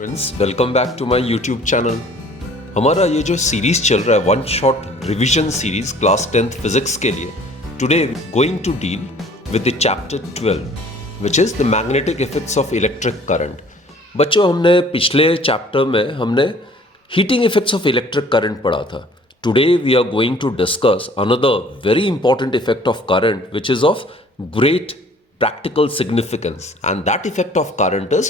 Friends welcome back to my YouTube channel. हमारा ये जो सीरीज चल रहा है one shot revision series class 10th physics के लिए, today going to deal with the chapter 12 which is the magnetic effects of electric current. बच्चों, हमने पिछले चैप्टर में हमने heating effects of electric current पढ़ा था। Today we are going to discuss another very important effect of current which is of great practical significance, and that effect of current is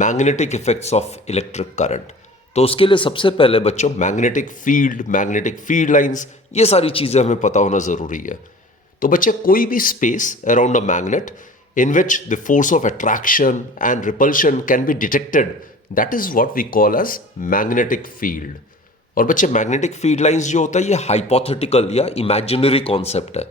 magnetic effects of electric current। तो उसके लिए सबसे पहले बच्चों magnetic field lines, ये सारी चीजें हमें पता होना जरूरी है। तो बच्चे, कोई भी space around a magnet in which the force of attraction and repulsion can be detected, that is what we call as magnetic field। और बच्चे, मैग्नेटिक फील्ड लाइंस जो होता है ये हाइपोथेटिकल या इमेजिनरी कॉन्सेप्ट है।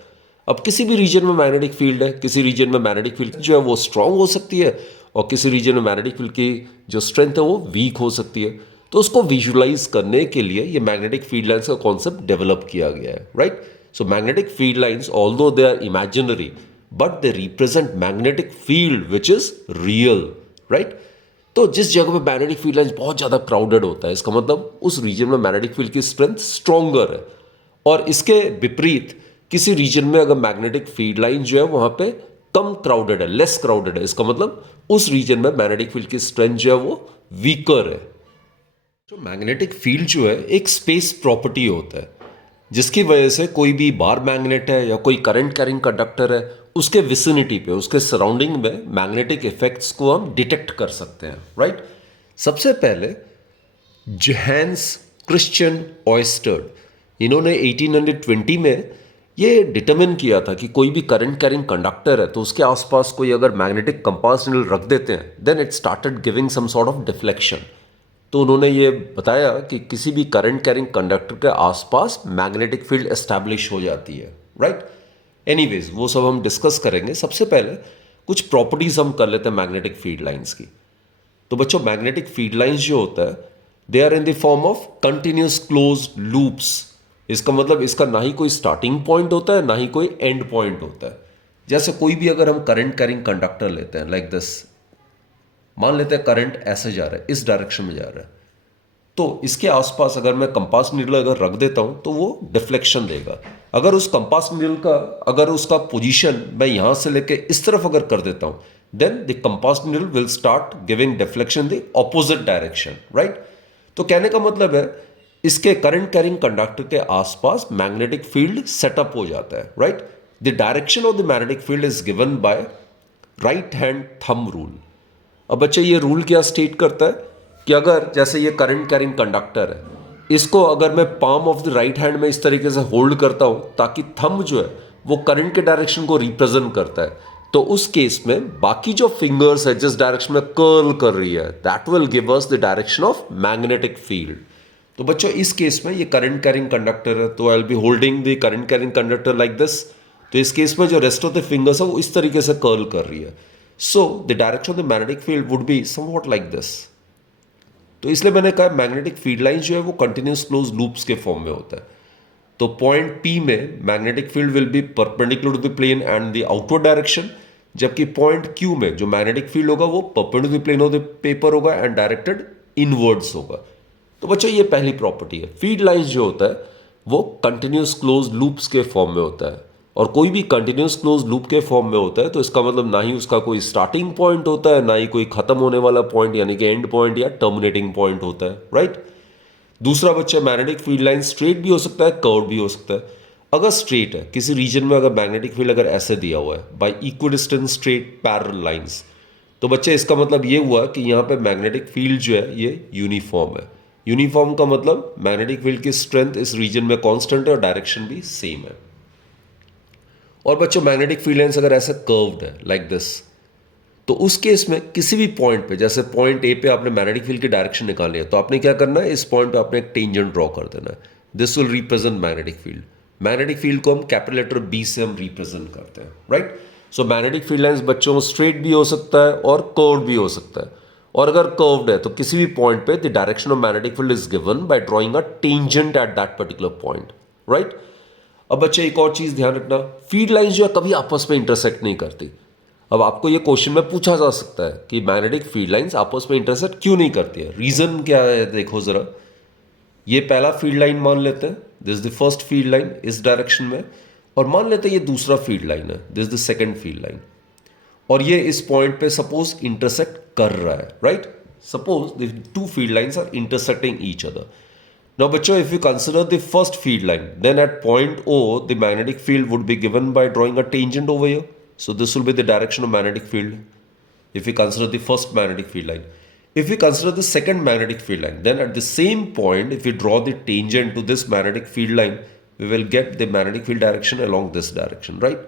अब किसी भी रीजन में मैग्नेटिक फील्ड है, किसी रीजन में मैग्नेटिक फील्ड जो है वो स्ट्रांग हो सकती है और किसी रीजन में मैग्नेटिक फील्ड की जो स्ट्रेंथ है वो वीक हो सकती है। तो उसको विजुलाइज करने के लिए ये मैग्नेटिक फील्ड लाइंस का कॉन्सेप्ट डेवलप किया गया है, right. So magnetic field lines, although they are imaginary, but they represent magnetic field which is real, right. तो जिस जगह पे मैग्नेटिक फील्ड लाइंस बहुत ज़्यादा क्राउडेड होता है, इसका मतलब उस रीजन में मैग्नेटिक फील्ड की स्ट्रेंथ स्ट्रॉन्गर है। और इसके विपरीत किसी रीजन में अगर मैग्नेटिक फील्ड लाइन जो है वहां पे कम क्राउडेड है, लेस क्राउडेड है, इसका मतलब उस रीजन में मैग्नेटिक फील्ड की स्ट्रेंथ जो है वो वीकर है। तो मैग्नेटिक फील्ड जो है एक स्पेस प्रॉपर्टी होता है जिसकी वजह से कोई भी बार मैग्नेट है या कोई करंट कैरिंग कंडक्टर है, उसके विसिनिटी पे, उसके सराउंडिंग में मैग्नेटिक इफेक्ट्स को हम डिटेक्ट कर सकते हैं, राइट। सबसे पहले जोहान्स क्रिश्चियन ऑयस्टर्ड, इन्होंने 1820 में ये डिटरमिन किया था कि कोई भी करंट कैरिंग कंडक्टर है तो उसके आसपास कोई अगर मैग्नेटिक कंपास नीडल रख देते हैं, then it started giving some sort of deflection. तो उन्होंने ये बताया कि किसी भी करंट कैरिंग कंडक्टर के आसपास मैग्नेटिक फील्ड एस्टैब्लिश हो जाती है, राइट। एनीवेज, वो सब हम डिस्कस करेंगे। सबसे पहले कुछ प्रॉपर्टीज हम कर लेते हैं मैग्नेटिक फील्ड लाइंस की। तो बच्चों, मैग्नेटिक फील्ड लाइंस जो होता है they are in the form of continuous closed loops. इसका मतलब इसका ना ही कोई स्टार्टिंग पॉइंट होता है ना ही कोई एंड पॉइंट होता है। जैसे कोई भी अगर हम करंट कैरिंग कंडक्टर लेते हैं लाइक दिस, मान लेते हैं करंट ऐसे जा रहा है, इस डायरेक्शन में जा रहा है, तो इसके आसपास अगर मैं कंपास नीडल अगर रख देता हूं तो वो डिफ्लेक्शन देगा। अगर उस कंपास नीडल का अगर उसका पोजीशन मैं यहां से लेके इस तरफ अगर कर देता हूं, then the compass needle will start giving deflection the opposite direction, right. तो कहने का मतलब है इसके करंट कैरिंग कंडक्टर के आसपास मैग्नेटिक फील्ड सेटअप हो जाता है, right. The direction of the magnetic field is given by right hand thumb rule. अब बच्चे, ये रूल क्या स्टेट करता है कि अगर जैसे ये करंट कैरिंग कंडक्टर है, इसको अगर मैं palm of the right hand में इस तरीके से होल्ड करता हूं ताकि थंब जो है वो करंट के डायरेक्शन को रिप्रेजेंट करता है, तो उस केस में बाकी जो फिंगर्स है जिस डायरेक्शन में कर्ल कर रही है, that will give us the direction of magnetic field. तो बच्चों, इस केस में ये करंट कैरिंग कंडक्टर है तो I will be holding the current carrying conductor like this. तो इस केस में जो रेस्ट ऑफ द फिंगर्स है वो इस तरीके से कर्ल कर रही है। So the direction of the magnetic field would be somewhat like this. तो इसलिए मैंने कहा मैग्नेटिक फील्ड लाइन जो है वो कंटिन्यूस क्लोज लूप्स के फॉर्म में होता है। तो पॉइंट पी में magnetic field will be perpendicular to the plane and the outward direction, जबकि पॉइंट क्यू में जो मैग्नेटिक फील्ड होगा वो perpendicular to the plane of the paper होगा एंड डायरेक्टेड इनवर्ड्स होगा। तो बच्चों, ये पहली प्रॉपर्टी है। फील्ड लाइंस जो होता है वो कंटिन्यूस क्लोज लूप्स के फॉर्म में होता है, और कोई भी कंटिन्यूस क्लोज लूप के फॉर्म में होता है तो इसका मतलब ना ही उसका कोई स्टार्टिंग पॉइंट होता है ना ही कोई खत्म होने वाला पॉइंट यानी कि एंड पॉइंट या टर्मिनेटिंग पॉइंट होता है, राइट। दूसरा बच्चा, मैग्नेटिक फील्ड लाइन स्ट्रेट भी हो सकता है, कर्व भी हो सकता है। अगर स्ट्रेट है, किसी रीजन में अगर मैग्नेटिक फील्ड अगर ऐसे दिया हुआ है by equidistance straight parallel lines, तो बच्चे इसका मतलब ये हुआ कि यहाँ पे मैग्नेटिक फील्ड जो है ये यूनिफॉर्म है। यूनिफॉर्म का मतलब मैग्नेटिक फील्ड की स्ट्रेंथ इस रीजन में कांस्टेंट है और डायरेक्शन भी सेम है। और बच्चों, मैग्नेटिक फील्ड लाइंस अगर ऐसे कर्व्ड है लाइक दिस, तो उस केस में किसी भी पॉइंट पे, जैसे पॉइंट ए पे आपने मैग्नेटिक फील्ड की डायरेक्शन निकालनी है तो आपने क्या करना है, इस पॉइंट पे आपने एक टेंजेंट ड्रॉ कर देना है। This will represent magnetic field. Magnetic field को हम कैपिटल लेटर बी से हम रिप्रेजेंट करते हैं, right. So magnetic field lines बच्चों स्ट्रेट भी हो सकता है और कर्व्ड भी हो सकता है। और अगर कर्व्ड है तो किसी भी पॉइंट पे the direction of magnetic field is given by drawing a tangent at that particular point, right. अब बच्चे, एक और चीज ध्यान रखना, फील्ड लाइंस जो है कभी आपस में इंटरसेक्ट नहीं करती। अब आपको ये क्वेश्चन में पूछा जा सकता है कि मैग्नेटिक फील्ड लाइंस आपस में इंटरसेक्ट क्यों नहीं करती है, रीजन क्या है, देखो जरा। ये पहला फील्ड लाइन मान लेते हैं, this is the first field line इस डायरेक्शन में, और मान लेते हैं ये दूसरा फील्ड लाइन है, this is the second field line, और ये इस पॉइंट पे सपोज इंटरसेक्ट कर रहा है, right. Suppose the two field lines are intersecting each other. Now, बच्चों, if you consider the first field line, then at point O, the magnetic field would be given by drawing a tangent over here. So this will be the direction of magnetic field. If we consider the first magnetic field line, if we consider the second magnetic field line, then at the same point, if we draw the tangent to this magnetic field line, we will get the magnetic field direction along this direction, right?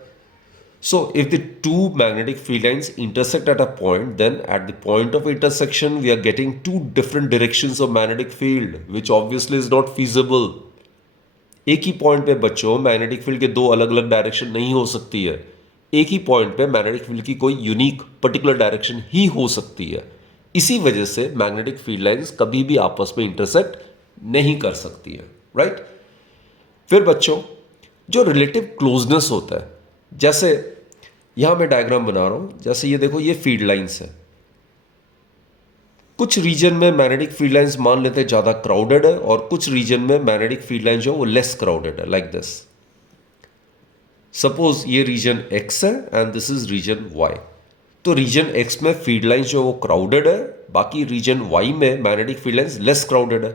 So if the two magnetic field lines intersect at a point, then at the point of intersection, we are getting two different directions of magnetic field, which obviously is not feasible. एक ही point पे बच्चों magnetic field के दो अलग अलग direction नहीं हो सकती है। एक ही पॉइंट पे मैग्नेटिक फील्ड की कोई यूनिक पर्टिकुलर डायरेक्शन ही हो सकती है। इसी वजह से मैग्नेटिक फील्ड लाइंस कभी भी आपस में इंटरसेक्ट नहीं कर सकती है, राइट। फिर बच्चों, जो रिलेटिव क्लोजनेस होता है, जैसे यहां मैं डायग्राम बना रहा हूं, जैसे ये देखो, ये फील्ड लाइंस है। कुछ रीजन में मैग्नेटिक फील्ड लाइंस मान लेते हैं ज़्यादा क्राउडेड है, और कुछ रीजन में मैग्नेटिक फील्ड लाइन जो है वो लेस क्राउडेड है, लाइक दिस। सपोज ये रीजन एक्स है and this is region y. तो रीजन एक्स में फील्ड लाइंस जो है वो क्राउडेड है, बाकी रीजन वाई में magnetic field lines less crowded है।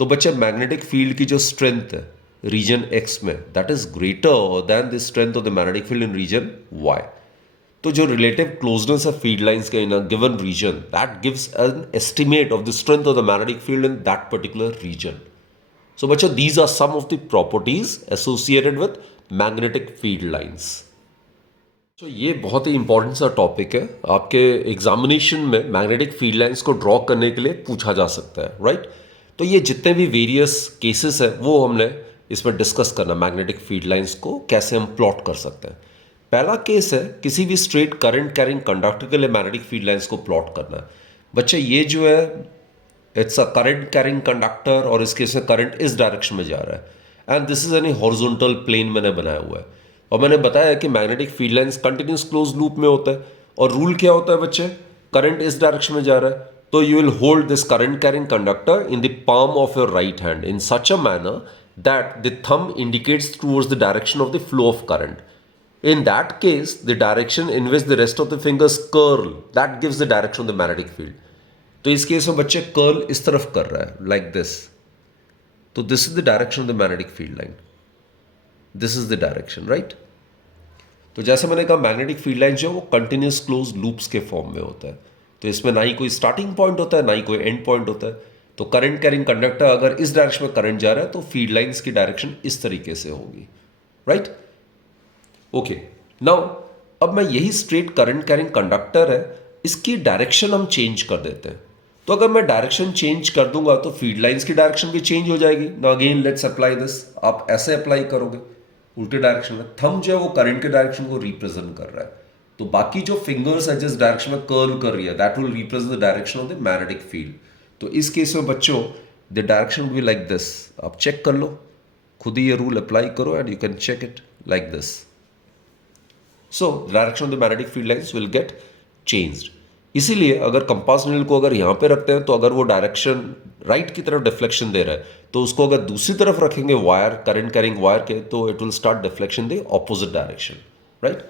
तो बच्चे, मैग्नेटिक फील्ड की जो स्ट्रेंथ है रीजन एक्स में, that is greater than the strength of the magnetic field in region y. तो जो रिलेटिव क्लोजनेस है फील्ड लाइंस के in a given region, that gives an estimate of the strength of the magnetic field in that particular region. So बच्चों, these are some of the properties associated with magnetic field lines. तो ये बहुत ही important सा topic है, आपके examination में magnetic field lines को draw करने के लिए पूछा जा सकता है, राइट। तो ये जितने भी वेरियस केसेस हैं वो हमने इसमें डिस्कस करना, मैग्नेटिक फील्ड लाइंस को कैसे हम प्लॉट कर सकते हैं। पहला केस है किसी भी स्ट्रेट करंट कैरिंग कंडक्टर के लिए मैग्नेटिक फील्ड लाइंस को प्लॉट करना है। बच्चे, ये जो है it's a current carrying conductor, और इस केस में करंट इस डायरेक्शन में जा रहा है and this is any horizontal plane मैंने बनाया हुआ है। और मैंने बताया कि magnetic field lines continuous close loop में होता है, और रूल क्या होता है बच्चे, करंट इस डायरेक्शन में जा रहा है, तो you will hold this current carrying conductor in the palm of your right hand in such a manner that the thumb indicates towards the direction of the flow of current. In that case, the direction in which the rest of the fingers curl, that gives the direction of the magnetic field. तो इस case में बच्चे curl इस तरफ कर रहा है, like this. तो this is the direction of the magnetic field line. This is the direction, right? तो जैसे मैंने कहा, मैग्नेटिक फील्ड लाइन जो है वो कंटिन्यूस क्लोज लूप्स के फॉर्म में होता है। तो इसमें ना ही कोई स्टार्टिंग पॉइंट होता है, ना ही कोई एंड पॉइंट होता है। तो करंट कैरिंग कंडक्टर अगर इस डायरेक्शन में करंट जा रहा है तो फील्ड लाइंस की डायरेक्शन इस तरीके से होगी, राइट। ओके, नाउ अब मैं यही स्ट्रेट करंट कैरिंग कंडक्टर है, इसकी डायरेक्शन हम चेंज कर देते हैं। तो अगर मैं डायरेक्शन चेंज कर दूंगा तो फील्ड लाइंस की डायरेक्शन भी चेंज हो जाएगी। Now again let's apply this. आप ऐसे अप्लाई करोगे उल्टे डायरेक्शन में, थंब जो है वो करंट के डायरेक्शन को रिप्रेजेंट कर रहा है, तो बाकी जो फिंगर्स है जिस डायरेक्शन में कर्ल कर रही है that will represent the direction of the magnetic field. तो इस केस में बच्चों the direction will be like this. आप चेक कर लो, खुद ही ये रूल अप्लाई करो and you can check it like this. So direction of the magnetic field lines will get changed. इसीलिए अगर कंपास नीडल को अगर यहाँ पे रखते हैं तो अगर वो डायरेक्शन राइट की तरफ डिफ्लेक्शन दे रहा है, तो उसको अगर दूसरी तरफ रखेंगे वायर, करंट कैरिंग वायर के, तो it will start deflection the opposite direction, right.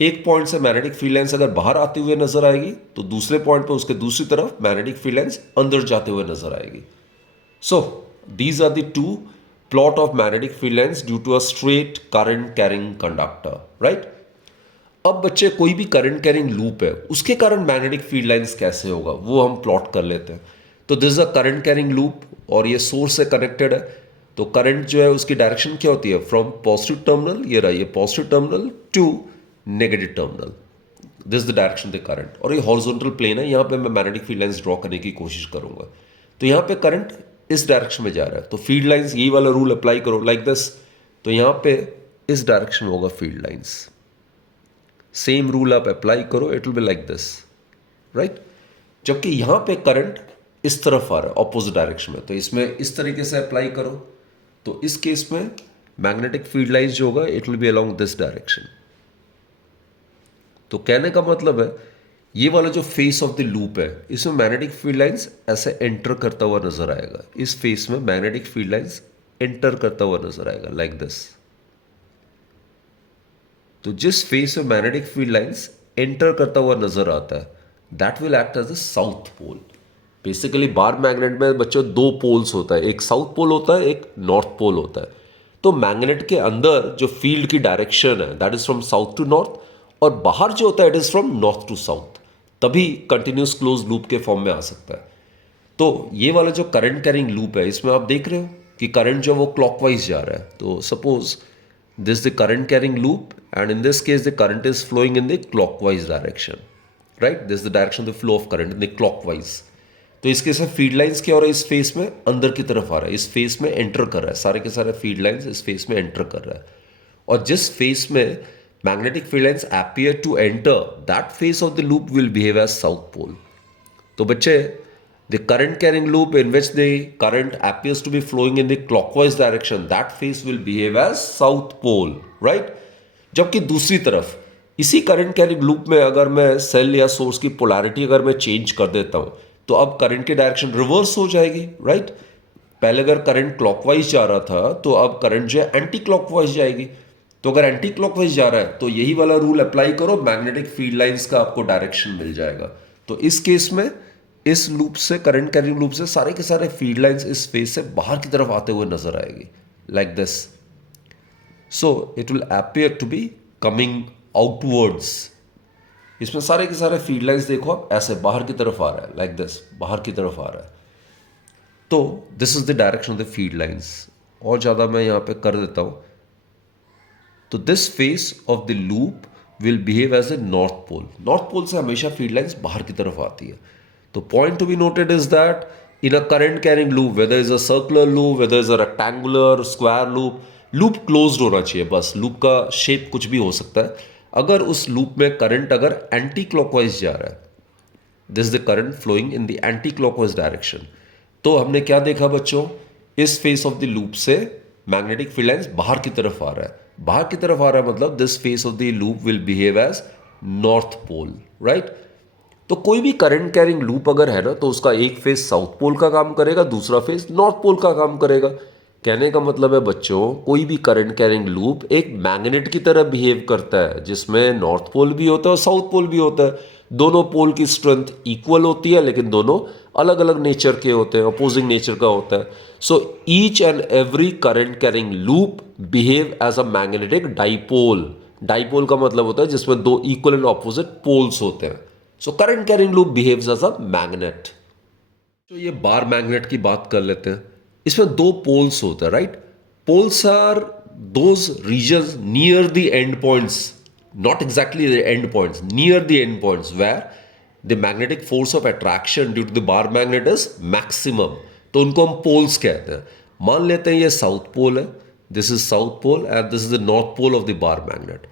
एक पॉइंट से मैग्नेटिक फील्ड लाइंस अगर बाहर आती हुए नजर आएगी तो दूसरे पॉइंट पे उसके दूसरी तरफ मैग्नेटिक फील्ड लाइंस अंदर जाते हुए नजर आएगी। So these are the two plot of magnetic field lines due to a straight current carrying conductor, right. अब बच्चे, कोई भी करंट कैरिंग लूप है उसके कारण मैग्नेटिक फील्ड लाइंस कैसे होगा वो हम प्लॉट कर लेते हैं। तो this is a current carrying loop और ये सोर्स से कनेक्टेड है। तो करंट जो है उसकी डायरेक्शन क्या होती है, फ्रॉम पॉजिटिव टर्मिनल, ये रहा, ये positive terminal to negative terminal, this the direction the current. और ये हॉरिजॉन्टल प्लेन है, यहाँ पे मैं मैग्नेटिक फील्ड लाइंस ड्रॉ करने की कोशिश करूंगा। तो यहाँ पे करंट इस डायरेक्शन में जा रहा है, तो फील्ड लाइंस यही वाला रूल अप्लाई करो लाइक दिस। तो यहाँ पे इस डायरेक्शन में होगा फील्ड लाइंस, सेम रूल आप अप्लाई करो, it will be like this, right. जबकि यहां पे करंट इस तरफ आ रहा है ऑपोजिट डायरेक्शन में, तो इसमें इस तरीके से अप्लाई करो। तो इस केस में मैग्नेटिक फील्ड लाइंस जो होगा it will B along this direction. तो कहने का मतलब है ये वाला जो फेस ऑफ द लूप है इसमें मैग्नेटिक फील्ड लाइंस ऐसे एंटर करता हुआ नजर आएगा, इस फेस में मैग्नेटिक फील्ड लाइंस एंटर करता हुआ नजर आएगा लाइक दिस। तो जिस फेस में मैग्नेटिक फील्ड लाइंस एंटर करता हुआ नजर आता है that will act as a south pole. Basically bar magnet में बच्चों दो पोल्स होता है, एक साउथ पोल होता है, एक नॉर्थ पोल होता है। तो मैग्नेट के अंदर जो फील्ड की डायरेक्शन है that is from south to north, और बाहर जो होता है it is from north to south, तभी कंटिन्यूस क्लोज लूप के फॉर्म में आ सकता है। तो ये वाला जो करंट कैरिंग लूप है इसमें आप देख रहे हो कि करंट जो वो क्लॉकवाइज जा रहा है। तो suppose this the current carrying loop and in this case the current is flowing in the clockwise direction, right, this the direction of the flow of current in the clockwise. तो इसके साथ field lines क्या हो रहा है, इस face में अंदर की तरफ आ रहा है, इस फेस में एंटर कर रहा है, सारे के सारे फील्ड लाइंस इस फेस में एंटर कर रहा है। और जिस फेस में magnetic field lines appear to enter that face of the loop will behave as south pole. तो बच्चे the current carrying loop in which the current appears to be flowing in the clockwise direction that phase will behave as south pole, right? जबकि दूसरी तरफ इसी current carrying loop में अगर मैं cell या सोर्स की पोलैरिटी अगर मैं चेंज कर देता हूं तो अब करंट की डायरेक्शन रिवर्स हो जाएगी, राइट? पहले अगर करंट क्लॉकवाइज जा रहा था तो अब करंट जो है एंटी क्लॉकवाइज जाएगी। तो अगर एंटी क्लॉकवाइज जा रहा है तो यही वाला रूल अप्लाई करो, मैग्नेटिक फील्ड लाइंस का आपको डायरेक्शन मिल जाएगा। तो इस केस में इस लूप से, करंट कैरिंग लूप से सारे के सारे फील्ड लाइंस इस फेस से बाहर की तरफ आते हुए नजर आएगी like this. So it will appear to be coming outwards. इसमें सारे के सारे फील्ड लाइंस देखो आप ऐसे बाहर की तरफ आ रहा है लाइक दिस, बाहर की तरफ आ रहा है। तो this is the direction of the field lines. और ज्यादा मैं यहां पे कर देता हूं। तो this face of the loop will behave as a north pole. North pole से हमेशा फील्ड लाइंस बाहर की तरफ आती है। तो point to be noted is that in a current carrying loop, whether it's a circular loop, whether it's a rectangular, square loop, loop closed होना चाहिए बस। लूप का शेप कुछ भी हो सकता है। अगर उस लूप में करंट अगर एंटी क्लॉकवाइज जा रहा है, this is the current flowing in the anti clockwise direction, तो हमने क्या देखा बच्चों, इस फेस ऑफ द लूप से मैग्नेटिक फील्ड लाइंस बाहर की तरफ आ रहा है। बाहर की तरफ आ रहा है मतलब this face of the loop will behave as north pole, right? तो कोई भी करंट कैरिंग लूप अगर है ना तो उसका एक फेस साउथ पोल का काम करेगा, दूसरा फेस नॉर्थ पोल का काम करेगा। कहने का मतलब है बच्चों, कोई भी करंट कैरिंग लूप एक मैग्नेट की तरह बिहेव करता है जिसमें नॉर्थ पोल भी होता है और साउथ पोल भी होता है। दोनों पोल की स्ट्रेंथ इक्वल होती है लेकिन दोनों अलग अलग नेचर के होते हैं, अपोजिंग नेचर का होता है। So each and every current carrying loop behave as a magnetic dipole. Dipole का मतलब होता है जिसमें दो इक्वल एंड ऑपोजिट पोल्स होते हैं। So current carrying loop behaves as a magnet. तो ये बार मैग्नेट की बात कर लेते हैं। इसमें दो पोल्स होते हैं, right? Poles are those regions near the end points, not exactly the end points, near the end points where the magnetic force of attraction due to the bar magnet is maximum. तो उनको हम poles कहते हैं। मान लेते हैं ये south pole है, this is south pole and this is the north pole of the bar magnet.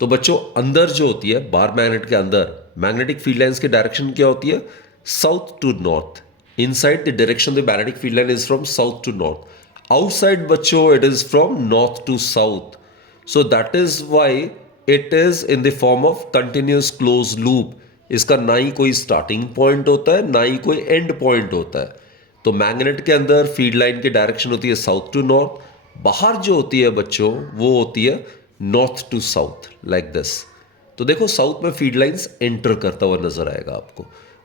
तो बच्चों अंदर जो होती है बार मैग्नेट के अंदर मैग्नेटिक फील्ड लाइंस की डायरेक्शन क्या होती है? South to north. Inside the direction the magnetic field line is from south to north. Outside बच्चों it is from north to south. So that is why it is in the form of continuous close loop. इसका ना ही कोई starting point होता है ना ही कोई and point होता है। तो मैग्नेट के अंदर फील्ड लाइन की डायरेक्शन होती है साउथ टू नॉर्थ, बाहर जो होती है बच्चों वो होती है north to south like this. तो देखो साउथ में फील्ड लाइंस एंटर करता हुआ नजर आएगा आपको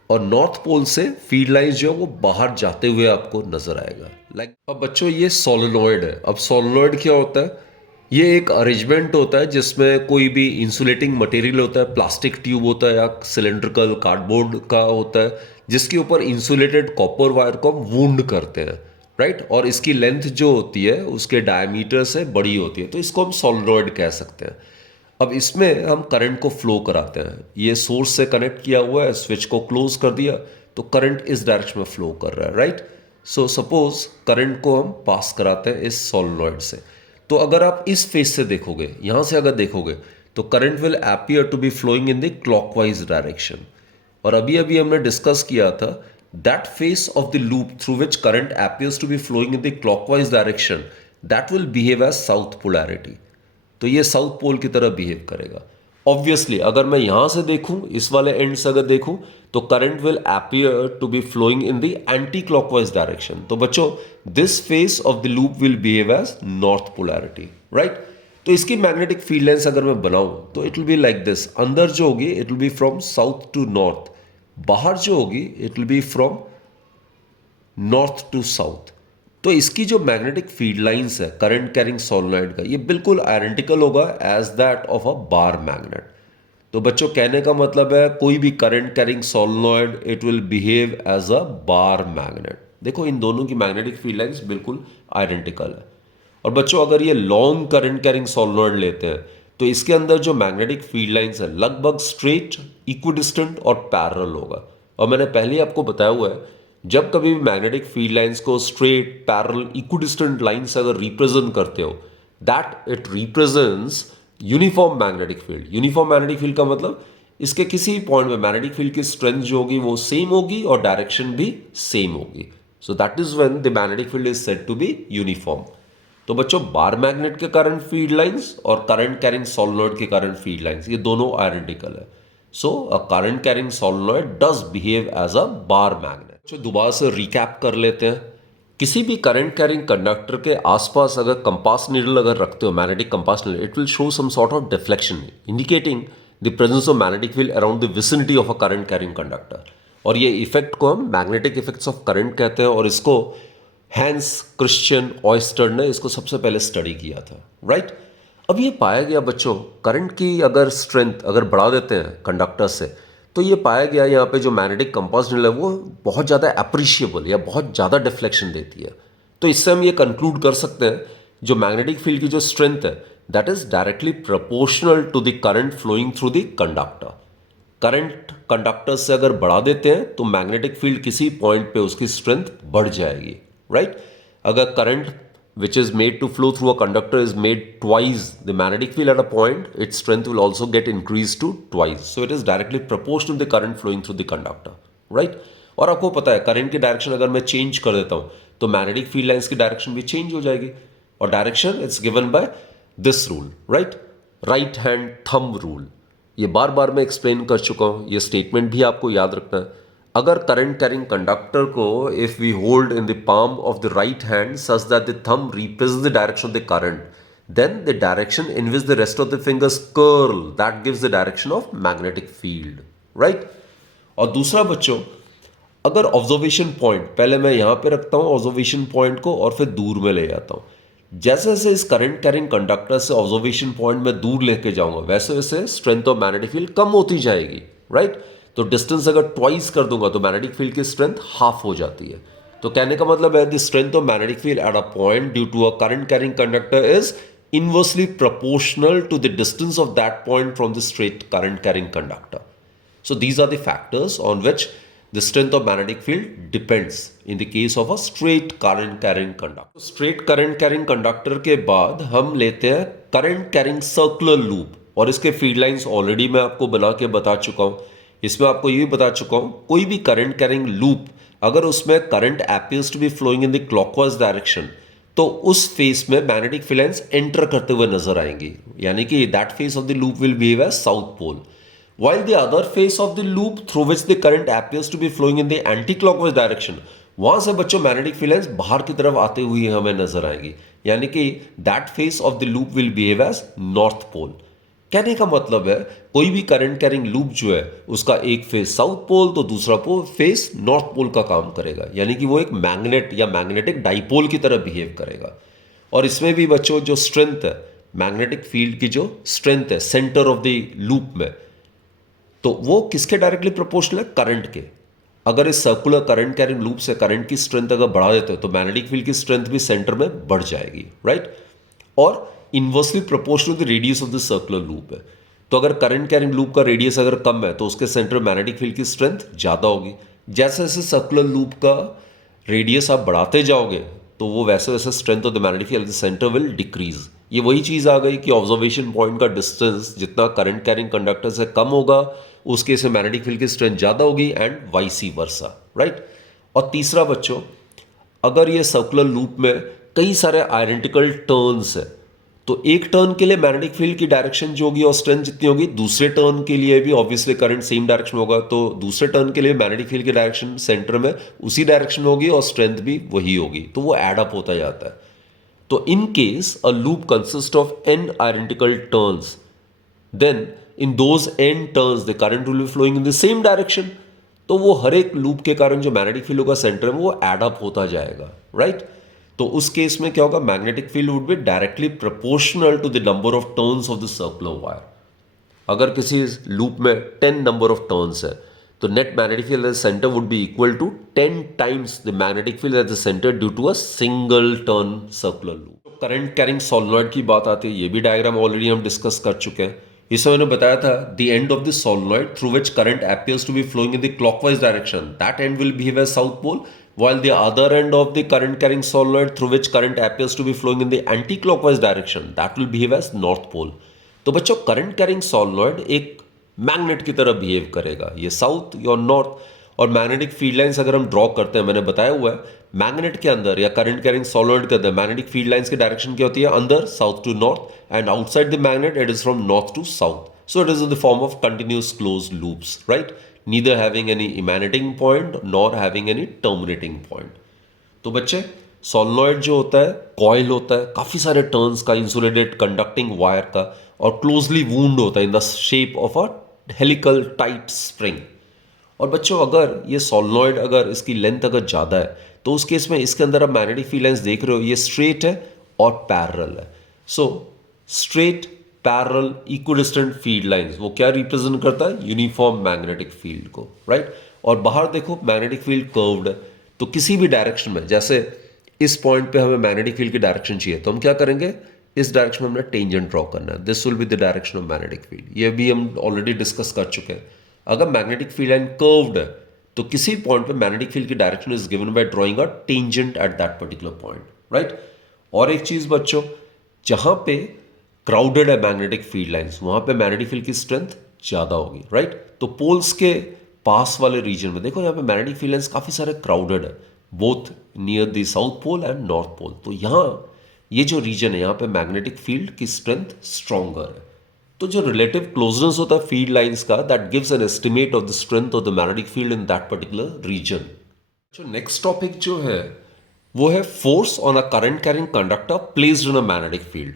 और नॉर्थ पोल से फील्ड लाइंस जो है वो बाहर जाते हुए आपको नजर आएगा लाइक। अब बच्चों ये सोलेनॉइड है। अब सोलेनॉइड क्या होता है? ये एक अरेंजमेंट होता है जिसमें कोई भी इंसुलेटिंग मटेरियल होता है, प्लास्टिक ट्यूब होता है या सिलेंड्रिकल कार्डबोर्ड का होता है, जिसके ऊपर इंसुलेटेड कॉपर वायर को हम वूंड करते हैं, राइट? और इसकी लेंथ जो होती है उसके डायमीटर से बड़ी होती है, तो इसको हम सोलेनॉइड कह सकते हैं। अब इसमें हम करंट को फ्लो कराते हैं। ये सोर्स से कनेक्ट किया हुआ है, स्विच को क्लोज कर दिया तो करंट इस डायरेक्शन में फ्लो कर रहा है, राइट? सो सपोज करंट को हम पास कराते हैं इस सोलेनॉइड से। तो अगर आप इस फेस से देखोगे, यहां से अगर देखोगे तो current will appear to be flowing in the clockwise direction. और अभी अभी हमने डिस्कस किया था that face of the loop through which current appears to be flowing in the clockwise direction that will behave as south polarity. तो ये south पोल की तरह बिहेव करेगा। ऑब्वियसली अगर मैं यहां से देखूं, इस वाले एंड से अगर देखूं, तो current will appear to be flowing in the anti clockwise direction. तो बच्चों this face of the loop will behave as north polarity, right. तो इसकी मैग्नेटिक फील्ड लाइंस अगर मैं बनाऊं तो it will be like this. अंदर जो होगी it will be from south to north, बाहर जो होगी it will be from north to south. तो इसकी जो मैग्नेटिक फील्ड लाइंस है करंट कैरिंग सोलेनॉइड का, ये बिल्कुल आइडेंटिकल होगा as that of a bar magnet. तो बच्चों कहने का मतलब है कोई भी current carrying solenoid it will behave as a bar magnet. देखो इन दोनों की मैग्नेटिक फील्ड लाइंस बिल्कुल आइडेंटिकल है। और बच्चों अगर ये लॉन्ग करंट कैरिंग सोलेनॉइड लेते हैं तो इसके अंदर जो मैग्नेटिक फील्ड लाइंस है लगभग स्ट्रेट, इक्विडिस्टेंट और पैरेलल होगा। और मैंने पहले ही आपको बताया हुआ है जब कभी भी मैग्नेटिक फील्ड लाइंस को स्ट्रेट, पैरेलल, इक्विडिस्टेंट लाइन से अगर रिप्रेजेंट करते हो that it represents uniform magnetic field. Uniform magnetic field का मतलब इसके किसी पॉइंट में मैग्नेटिक फील्ड की स्ट्रेंथ जो होगी वो सेम होगी और डायरेक्शन भी सेम होगी। So that is when the magnetic field is said to be uniform. तो बच्चों बार मैग्नेट के कारण फील्ड लाइंस और करंट कैरिंग सोलेनॉइड के कारण फील्ड लाइंस ये दोनों आइडेंटिकल है। So a current carrying solenoid does behave as a bar magnet. दोबारा से रिकैप कर लेते हैं। किसी भी करंट कैरिंग कंडक्टर के आसपास अगर कंपास नीडल अगर रखते हो, magnetic compass needle, it will show some sort of deflection indicating the presence of magnetic field around the vicinity of a current carrying conductor. और ये इफेक्ट को हम मैग्नेटिक इफेक्ट्स ऑफ करंट कहते हैं और इसको हैंस क्रिश्चियन ऑयस्टर ने इसको सबसे पहले स्टडी किया था, राइट। अब ये पाया गया बच्चों करंट की अगर स्ट्रेंथ अगर बढ़ा देते हैं कंडक्टर से तो ये पाया गया यहाँ पे जो मैग्नेटिक कंपास नीडल है वो बहुत ज़्यादा अप्रिशिएबल या बहुत ज़्यादा डिफ्लेक्शन देती है। तो इससे हम ये कंक्लूड कर सकते हैं जो मैग्नेटिक फील्ड की जो स्ट्रेंथ है that is directly proportional to the current flowing through the conductor. Current conductor से अगर बढ़ा देते हैं तो मैग्नेटिक फील्ड किसी पॉइंट पे उसकी स्ट्रेंथ बढ़ जाएगी, राइट। अगर current which is made to flow through a conductor is made twice the magnetic field at a point, its strength will also get increased to twice. So it is directly proportional to the current flowing through the conductor, right? और आपको पता है current की direction अगर मैं change कर देता हूं तो मैग्नेटिक फील्ड लाइंस की डायरेक्शन भी चेंज हो जाएगी। और direction it's given by this rule, right, right hand thumb rule. ये बार बार मैं एक्सप्लेन कर चुका हूं, ये स्टेटमेंट भी आपको याद रखना है। अगर करंट कैरिंग कंडक्टर को if we hold in the palm of the right hand such that the thumb represents the direction of the current, then the direction in which the rest of the fingers curl that gives the direction of magnetic field, right? और दूसरा बच्चों अगर observation point पहले मैं यहां पे रखता हूं ऑब्जर्वेशन पॉइंट को और फिर दूर में ले जाता हूं, जैसे जैसे इस करंट कैरिंग कंडक्टर से ऑब्जर्वेशन पॉइंट में दूर लेके जाऊंगा वैसे वैसे स्ट्रेंथ ऑफ मैग्नेटिक फील्ड कम होती जाएगी, राइट। तो डिस्टेंस अगर ट्वाइस कर दूंगा तो मैग्नेटिक फील्ड की स्ट्रेंथ हाफ हो जाती है। तो कहने का मतलब है the strength of magnetic field at a point due to a current carrying conductor is inversely proportional to the distance of that point from the straight current carrying conductor. So these are the factors on which the strength of magnetic field depends in the case of a straight current carrying conductor. Straight current carrying conductor के बाद हम लेते हैं current carrying circular loop और इसके field lines already मैं आपको बना के बता चुका हूं। इसमें आपको ये भी बता चुका हूं कोई भी करंट कैरिंग लूप अगर उसमें current appears to be flowing in the clockwise direction तो उस फेस में मैग्नेटिक फील्ड लाइंस एंटर करते हुए नजर आएंगी, यानी कि that face of the loop will behave as south pole, while the other face of the loop through which the current appears to be flowing in the anti clockwise direction, वहां से बच्चों magnetic field lines बाहर की तरफ आते हुए हमें नजर आएंगी, यानी कि that face of the loop will behave as north pole. कहने का मतलब है कोई भी करंट कैरिंग लूप जो है उसका एक फेस साउथ पोल तो दूसरा फेस नॉर्थ पोल का काम करेगा, यानी कि वो एक मैग्नेट या मैग्नेटिक डाइपोल की तरह बिहेव करेगा। और इसमें भी बच्चों जो स्ट्रेंथ है मैग्नेटिक फील्ड की जो स्ट्रेंथ है सेंटर ऑफ द लूप में तो वो किसके डायरेक्टली प्रोपोर्शनल है, करंट के। अगर इस सर्कुलर करंट कैरिंग लूप से करंट की स्ट्रेंथ अगर बढ़ा देते हो तो मैग्नेटिक फील्ड की स्ट्रेंथ भी सेंटर में बढ़ जाएगी, राइट। और inversely proportional the radius of the circular loop है। तो अगर करंट कैरिंग लूप का रेडियस अगर कम है तो उसके सेंटर मैग्नेटिक फील्ड की स्ट्रेंथ ज्यादा होगी। जैसे जैसे सर्कुलर लूप का रेडियस आप बढ़ाते जाओगे तो वो वैसे वैसे strength of the magnetic field centre will decrease. ये वही चीज आ गई कि ऑब्जर्वेशन पॉइंट का डिस्टेंस जितना करंट कैरिंग कंडक्टर से कम होगा उसके से मैग्नेटिक फील्ड की स्ट्रेंथ ज्यादा होगी एंड वाइसी वर्सा, राइट। और तीसरा बच्चों अगर ये सर्कुलर लूप में कई सारे आइडेंटिकल टर्न्स है तो एक टर्न के लिए मैग्नेटिक फील्ड की डायरेक्शन जो होगी और स्ट्रेंथ जितनी होगी, दूसरे टर्न के लिए भी ऑब्वियसली करंट सेम डायरेक्शन होगा, तो दूसरे टर्न के लिए मैग्नेटिक फील्ड की डायरेक्शन सेंटर में उसी डायरेक्शन में होगी और स्ट्रेंथ भी वही होगी, तो वो एड अप होता जाता है। तो in case a loop consist of n identical turns, then in those n turns the current will be flowing in the same direction. तो वो हर एक लूप के कारण जो मैग्नेटिक फील्ड होगा सेंटर में वो एड अप होता जाएगा, राइट। तो उस केस में क्या होगा, magnetic field would be directly proportional to the number of turns of the circular wire. अगर किसी लूप में 10 नंबर ऑफ टर्न्स है तो net magnetic field at the centre would be equal to 10 times the magnetic field at the centre due to a single turn circular loop. Current carrying solenoid की बात आती है, ये भी diagram already हम discuss कर चुके हैं। इसमें मैंने बताया था the end of the solenoid through which current appears to be flowing in the clockwise direction, that end will behave as south pole, while the other end of the current carrying solenoid through which current appears to be flowing in the anti-clockwise direction, that will behave as north pole। तो बच्चों current carrying solenoid एक magnet की तरह behave करेगा, ये south या north. और magnetic field lines अगर हम ड्रॉ करते हैं, मैंने बताया हुआ है मैग्नेट के अंदर या करंट कैरिंग सोलेनॉइड के अंदर मैग्नेटिक फील्ड लाइंस की डायरेक्शन क्या होती है, अंदर south to north and outside the magnet it is from north to south. So it is in the form of continuous close loops, right, neither having any emanating point nor having any terminating point। तो बच्चे solenoid जो होता है coil होता है काफी सारे turns का, इंसुलेटेड कंडक्टिंग वायर का, और क्लोजली वूंड होता है in the shape of a helical tight spring. और बच्चों अगर ये सोलेनॉइड अगर इसकी लेंथ अगर ज़्यादा है तो उस केस में इसके अंदर आप मैग्नेटिक फील्ड लाइंस देख रहे हो, ये स्ट्रेट है और पैरेलल है। So straight parallel equidistant field lines वो क्या रिप्रेजेंट करता है, यूनिफॉर्म मैग्नेटिक फील्ड को, राइट। और बाहर देखो मैग्नेटिक फील्ड कर्व्ड है, तो किसी भी डायरेक्शन में, जैसे इस पॉइंट पे हमें मैग्नेटिक फील्ड की डायरेक्शन चाहिए तो हम क्या करेंगे, इस डायरेक्शन में हमने टेंजेंट ड्रॉ करना है, this will be the direction of magnetic field. ये भी हम ऑलरेडी डिस्कस कर चुके हैं। अगर मैग्नेटिक फील्ड लाइन कर्व्ड है तो किसी पॉइंट पे मैग्नेटिक फील्ड की direction is given by drawing a tangent at that particular point, right. और एक चीज बच्चों, जहां पे क्राउडेड है मैग्नेटिक फील्ड लाइंस वहां पे मैग्नेटिक फील्ड की स्ट्रेंथ ज्यादा होगी, राइट। तो पोल्स के पास वाले रीजन में देखो यहाँ पे मैग्नेटिक फील्ड लाइंस काफी सारे क्राउडेड है, both near the south pole and north pole. तो यहाँ ये जो रीजन है यहाँ पे मैग्नेटिक फील्ड की स्ट्रेंथ स्ट्रॉन्गर है। तो जो रिलेटिव क्लोजनेस होता है फील्ड लाइंस का, that gives an estimate of the strength of the magnetic field in that particular region. जो नेक्स्ट टॉपिक जो है वो है force on a current carrying conductor placed in a magnetic field.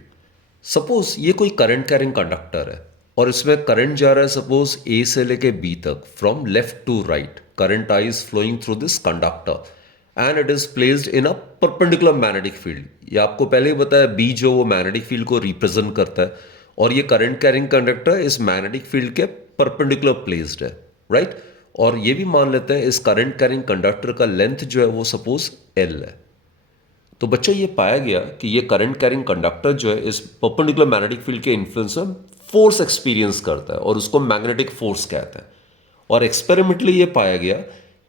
Suppose ये कोई current carrying conductor है और इसमें करंट जा रहा है सपोज ए से लेके बी तक, from left to right current I is flowing through this conductor and it is placed in a perpendicular magnetic field. ये आपको पहले ही बताया बी जो वो मैग्नेटिक फील्ड को रिप्रेजेंट करता है, और ये करंट कैरिंग कंडक्टर इस मैग्नेटिक फील्ड के परपेंडिकुलर प्लेस्ड है, राइट। और ये भी मान लेते हैं इस करंट कैरिंग कंडक्टर का लेंथ जो है वो सपोज एल है। तो बच्चा ये पाया गया कि ये करंट कैरिंग कंडक्टर जो है इस परपेंडिकुलर मैग्नेटिक फील्ड के इन्फ्लुएंस में फोर्स एक्सपीरियंस करता है और उसको मैग्नेटिक फोर्स कहते हैं। और एक्सपेरिमेंटली ये पाया गया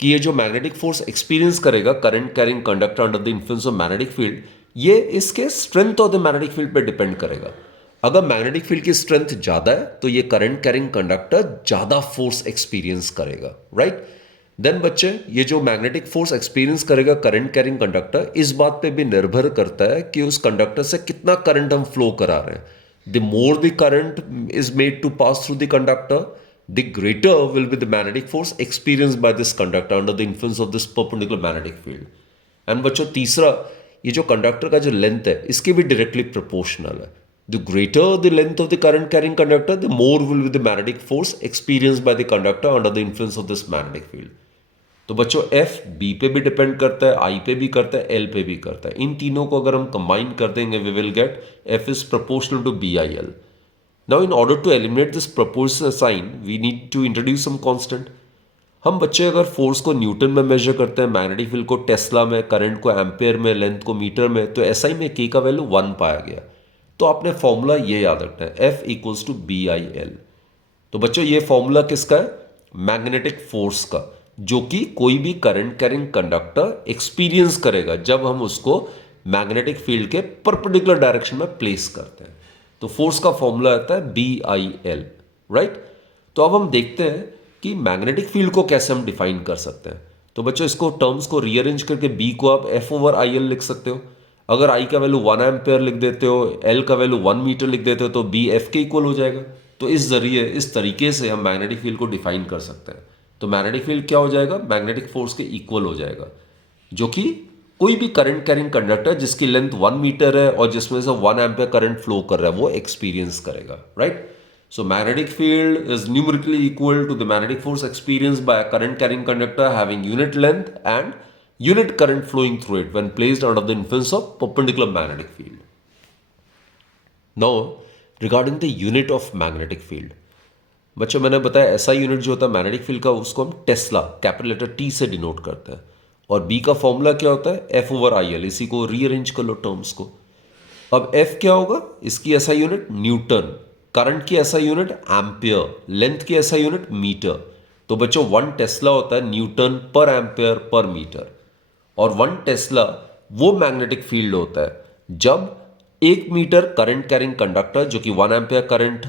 कि ये जो मैग्नेटिक फोर्स एक्सपीरियंस करेगा current carrying conductor under the influence of magnetic field, ये इसके strength of the magnetic field पे डिपेंड करेगा। अगर मैग्नेटिक फील्ड की स्ट्रेंथ ज्यादा है तो ये करंट कैरिंग कंडक्टर ज्यादा फोर्स एक्सपीरियंस करेगा, राइट। देन बच्चे ये जो मैग्नेटिक फोर्स एक्सपीरियंस करेगा करंट कैरिंग कंडक्टर, इस बात पे भी निर्भर करता है कि उस कंडक्टर से कितना करंट हम फ्लो करा रहे हैं। The more the current is made to pass through the conductor, the greater will be the magnetic force experience by this conductor under the influence of this perpendicular magnetic field. And बच्चों तीसरा, ये जो conductor का जो length है इसके भी directly proportional है। The greater the length of the current carrying conductor, the more will be the magnetic force experienced by the conductor under the influence of this magnetic field। तो बच्चों F B पे भी depend करता है, I पे भी करता है, L पे भी करता है। इन तीनों को अगर हम कंबाइन कर देंगे we will get F is proportional to BIL। Now in order to eliminate this proportional sign we need to introduce some constant। हम बच्चे अगर फोर्स को न्यूटन में मेजर करते हैं, मैग्नेटिक फील्ड को टेस्ला में, करंट को एम्पेयर में, लेंथ को मीटर में, तो SI में K का वैल्यू 1 पाया गया। तो आपने फॉर्मूला ये याद रखना है F इक्वल्स टू BIL। तो बच्चों ये फॉर्मूला किसका है, मैग्नेटिक फोर्स का, जो कि कोई भी करंट कैरिंग कंडक्टर एक्सपीरियंस करेगा जब हम उसको मैग्नेटिक फील्ड के परपेंडिकुलर डायरेक्शन में प्लेस करते हैं। तो फोर्स का फॉर्मूला आता है BIL, राइट। तो अब हम देखते हैं कि मैग्नेटिक फील्ड को कैसे हम डिफाइन कर सकते हैं। तो बच्चों इसको टर्म्स को रीअरेंज करके B को आप F/IL लिख सकते हो। अगर आई का वैल्यू 1 एम्पेयर लिख देते हो, एल का वैल्यू 1 मीटर लिख देते हो, तो बी एफ के इक्वल हो जाएगा। तो इस तरीके से हम मैग्नेटिक फील्ड को डिफाइन कर सकते हैं। तो मैग्नेटिक फील्ड क्या हो जाएगा? मैग्नेटिक फोर्स के इक्वल हो जाएगा, जो कि कोई भी करंट कैरिंग कंडक्टर जिसकी लेंथ 1 मीटर है और जिसमें से 1 एम्पेयर करंट फ्लो कर रहा है वो एक्सपीरियंस करेगा, right? So magnetic field is numerically equal to the magnetic force experienced by a current carrying conductor having unit length and unit current flowing through it when placed under the influence of perpendicular magnetic field. Now, regarding the unit of magnetic field, बच्चों मैंने बताया ऐसा unit जो होता है magnetic field का उसको हम टेस्ला कैपिटल लेटर टी से डिनोट करते हैं। और बी का फॉर्मूला क्या होता है? F over I L. इसी को रीअरेंज कर लो टर्म्स को। अब एफ क्या होगा? इसकी ऐसा यूनिट न्यूटन, करंट की ऐसा यूनिट एम्पियर, लेंथ की ऐसा यूनिट मीटर। तो बच्चों 1 टेस्ला होता है न्यूटन पर एम्पियर पर मीटर। और 1 टेस्ला वो मैग्नेटिक फील्ड होता है जब 1 मीटर करंट कैरिंग कंडक्टर जो कि 1 एम्पियर करंट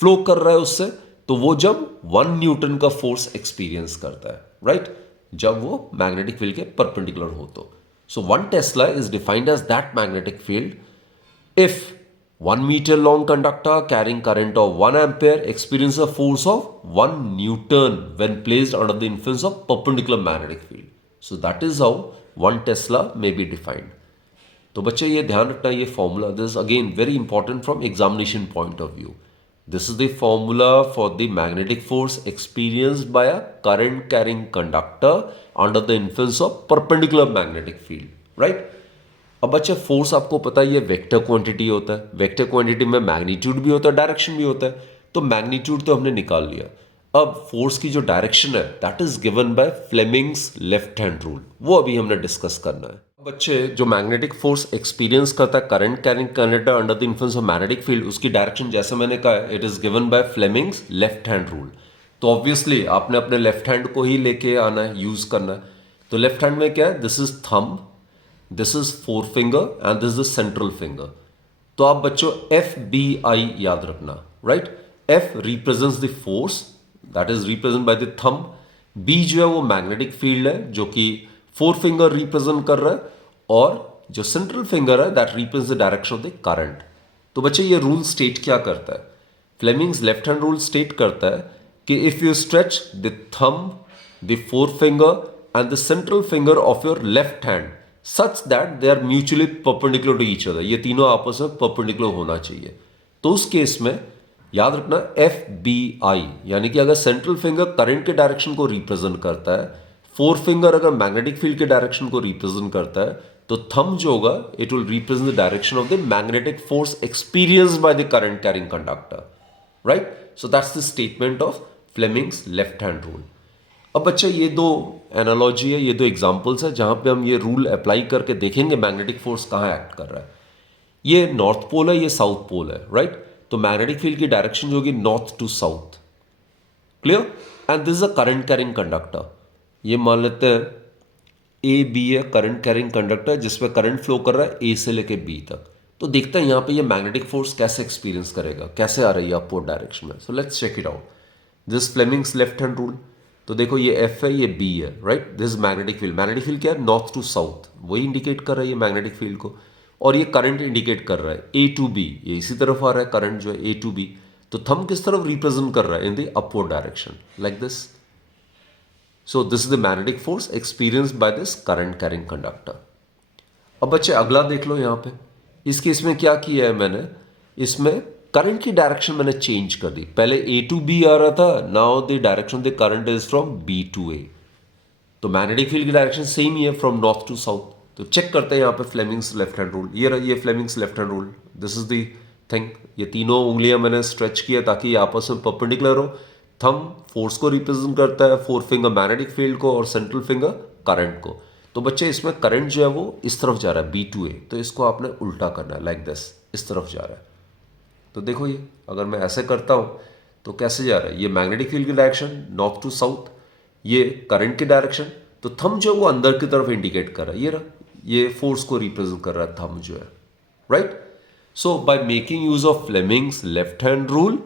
फ्लो कर रहा है उससे, तो वो जब 1 न्यूटन का फोर्स एक्सपीरियंस करता है, राइट? जब वो मैग्नेटिक फील्ड के परपेंडिकुलर हो तो। So 1 tesla is defined as that magnetic field if 1 meter long conductor carrying current of 1 ampere experiences a force of 1 Newton when placed under the influence of perpendicular magnetic field. So that is how 1 Tesla may be defined. तो बच्चे ये ध्यान रखना, ये formula this again very important from examination point of view. This is the formula for the magnetic force experienced by a current carrying conductor under the influence of perpendicular magnetic field, right? अब बच्चे force आपको पता है ये vector quantity होता है। Vector quantity में magnitude भी होता है, डायरेक्शन भी होता है। तो मैग्नीट्यूड तो हमने निकाल लिया। अब फोर्स की जो डायरेक्शन है that is given by Fleming's left hand rule, वो अभी हमने डिस्कस करना है। बच्चे जो मैग्नेटिक फोर्स एक्सपीरियंस करता है current carrying conductor under the influence of magnetic field, उसकी डायरेक्शन जैसे मैंने कहा है it is given by Fleming's left hand rule. तो ऑब्वियसली आपने अपने लेफ्ट हैंड को ही लेके आना है, यूज करना है। तो लेफ्ट हैंड में क्या है? This is thumb, this is fore finger and this is central finger. तो आप बच्चों एफ बी आई याद रखना, right? F represents the force that is represent by the thumb. B जो है वो मैग्नेटिक फील्ड है जो कि फोर फिंगर रिप्रेजेंट कर रहा है, और जो सेंट्रल फिंगर है that represents the direction of the current. तो बच्चे ये रूल स्टेट क्या करता है? Fleming's left hand rule state करता है कि if you stretch the thumb, the four finger and the central finger of your left hand such that they are mutually perpendicular to each other, ये तीनों आपस में परपेंडिकुलर होना चाहिए। तो उस केस में याद रखना एफ बी आई, यानी कि अगर सेंट्रल फिंगर करंट के डायरेक्शन को रिप्रेजेंट करता है, फोर फिंगर अगर मैग्नेटिक फील्ड के डायरेक्शन को रिप्रेजेंट करता है, तो थंब जो होगा it will represent the direction of the magnetic force experienced by the current carrying conductor, right? So that's the statement of Fleming's left hand rule. अब बच्चे ये दो एनालॉजी है, ये दो एग्जांपल्स है जहां पे हम ये रूल अप्लाई करके देखेंगे मैग्नेटिक फोर्स कहां एक्ट कर रहा है। ये नॉर्थ पोल है, ये साउथ पोल है, राइट? तो मैग्नेटिक फील्ड की डायरेक्शन जो होगी north to south, clear? And this is a current carrying conductor. ये मान लेते हैं ए बी है करंट कैरिंग कंडक्टर जिसमें करंट फ्लो कर रहा है ए से लेके बी तक। तो देखते हैं यहाँ पे ये मैग्नेटिक फोर्स कैसे एक्सपीरियंस करेगा, कैसे आ रही है अपवर्ड डायरेक्शन में। So let's check it out. This Fleming's left hand rule. तो देखो ये एफ है, ये बी है, right? This magnetic field. Magnetic field क्या है? नॉर्थ टू साउथ, वही इंडिकेट कर रहा है ये मैग्नेटिक फील्ड को। और ये करंट इंडिकेट कर रहा है ए टू बी, ये इसी तरफ आ रहा है करंट जो है ए टू बी। तो थंब किस तरफ रिप्रेजेंट कर रहा है? In the upward direction, like this. So this is the magnetic force experienced by this current carrying conductor. अब बच्चे अगला देख लो यहाँ पे। इस केस में क्या किया है मैंने? इसमें करंट की डायरेक्शन मैंने चेंज कर दी। पहले ए टू बी आ रहा था, now the direction of the current is from B to A. तो मैग्नेटिक फील्ड की डायरेक्शन सेम ही है फ्रॉम नॉर्थ टू साउथ। तो चेक करते हैं यहाँ पे फ्लेमिंग्स लेफ्ट हैंड रूल। ये Fleming's left hand rule, this is the thing. ये तीनों उंगलियां मैंने स्ट्रेच किया ताकि ये आपस में परपेंडिकुलर हो। थंब फोर्स को रिप्रेजेंट करता है, फोर फिंगर मैग्नेटिक फील्ड को, और सेंट्रल फिंगर करंट को। तो बच्चे इसमें करंट जो है वो इस तरफ जा रहा है बी टू ए, तो इसको आपने उल्टा करना है, लाइक दिस, इस तरफ जा रहा है। तो देखो ये अगर मैं ऐसे करता हूं तो कैसे जा रहा है? ये मैग्नेटिक फील्ड की डायरेक्शन नॉर्थ टू साउथ, ये करंट की डायरेक्शन। तो थंब जो वो अंदर की तरफ इंडिकेट कर रहा है, ये रहा, ये फोर्स को रिप्रेजेंट कर रहा है थंब जो है, right? So by making use of Fleming's left hand rule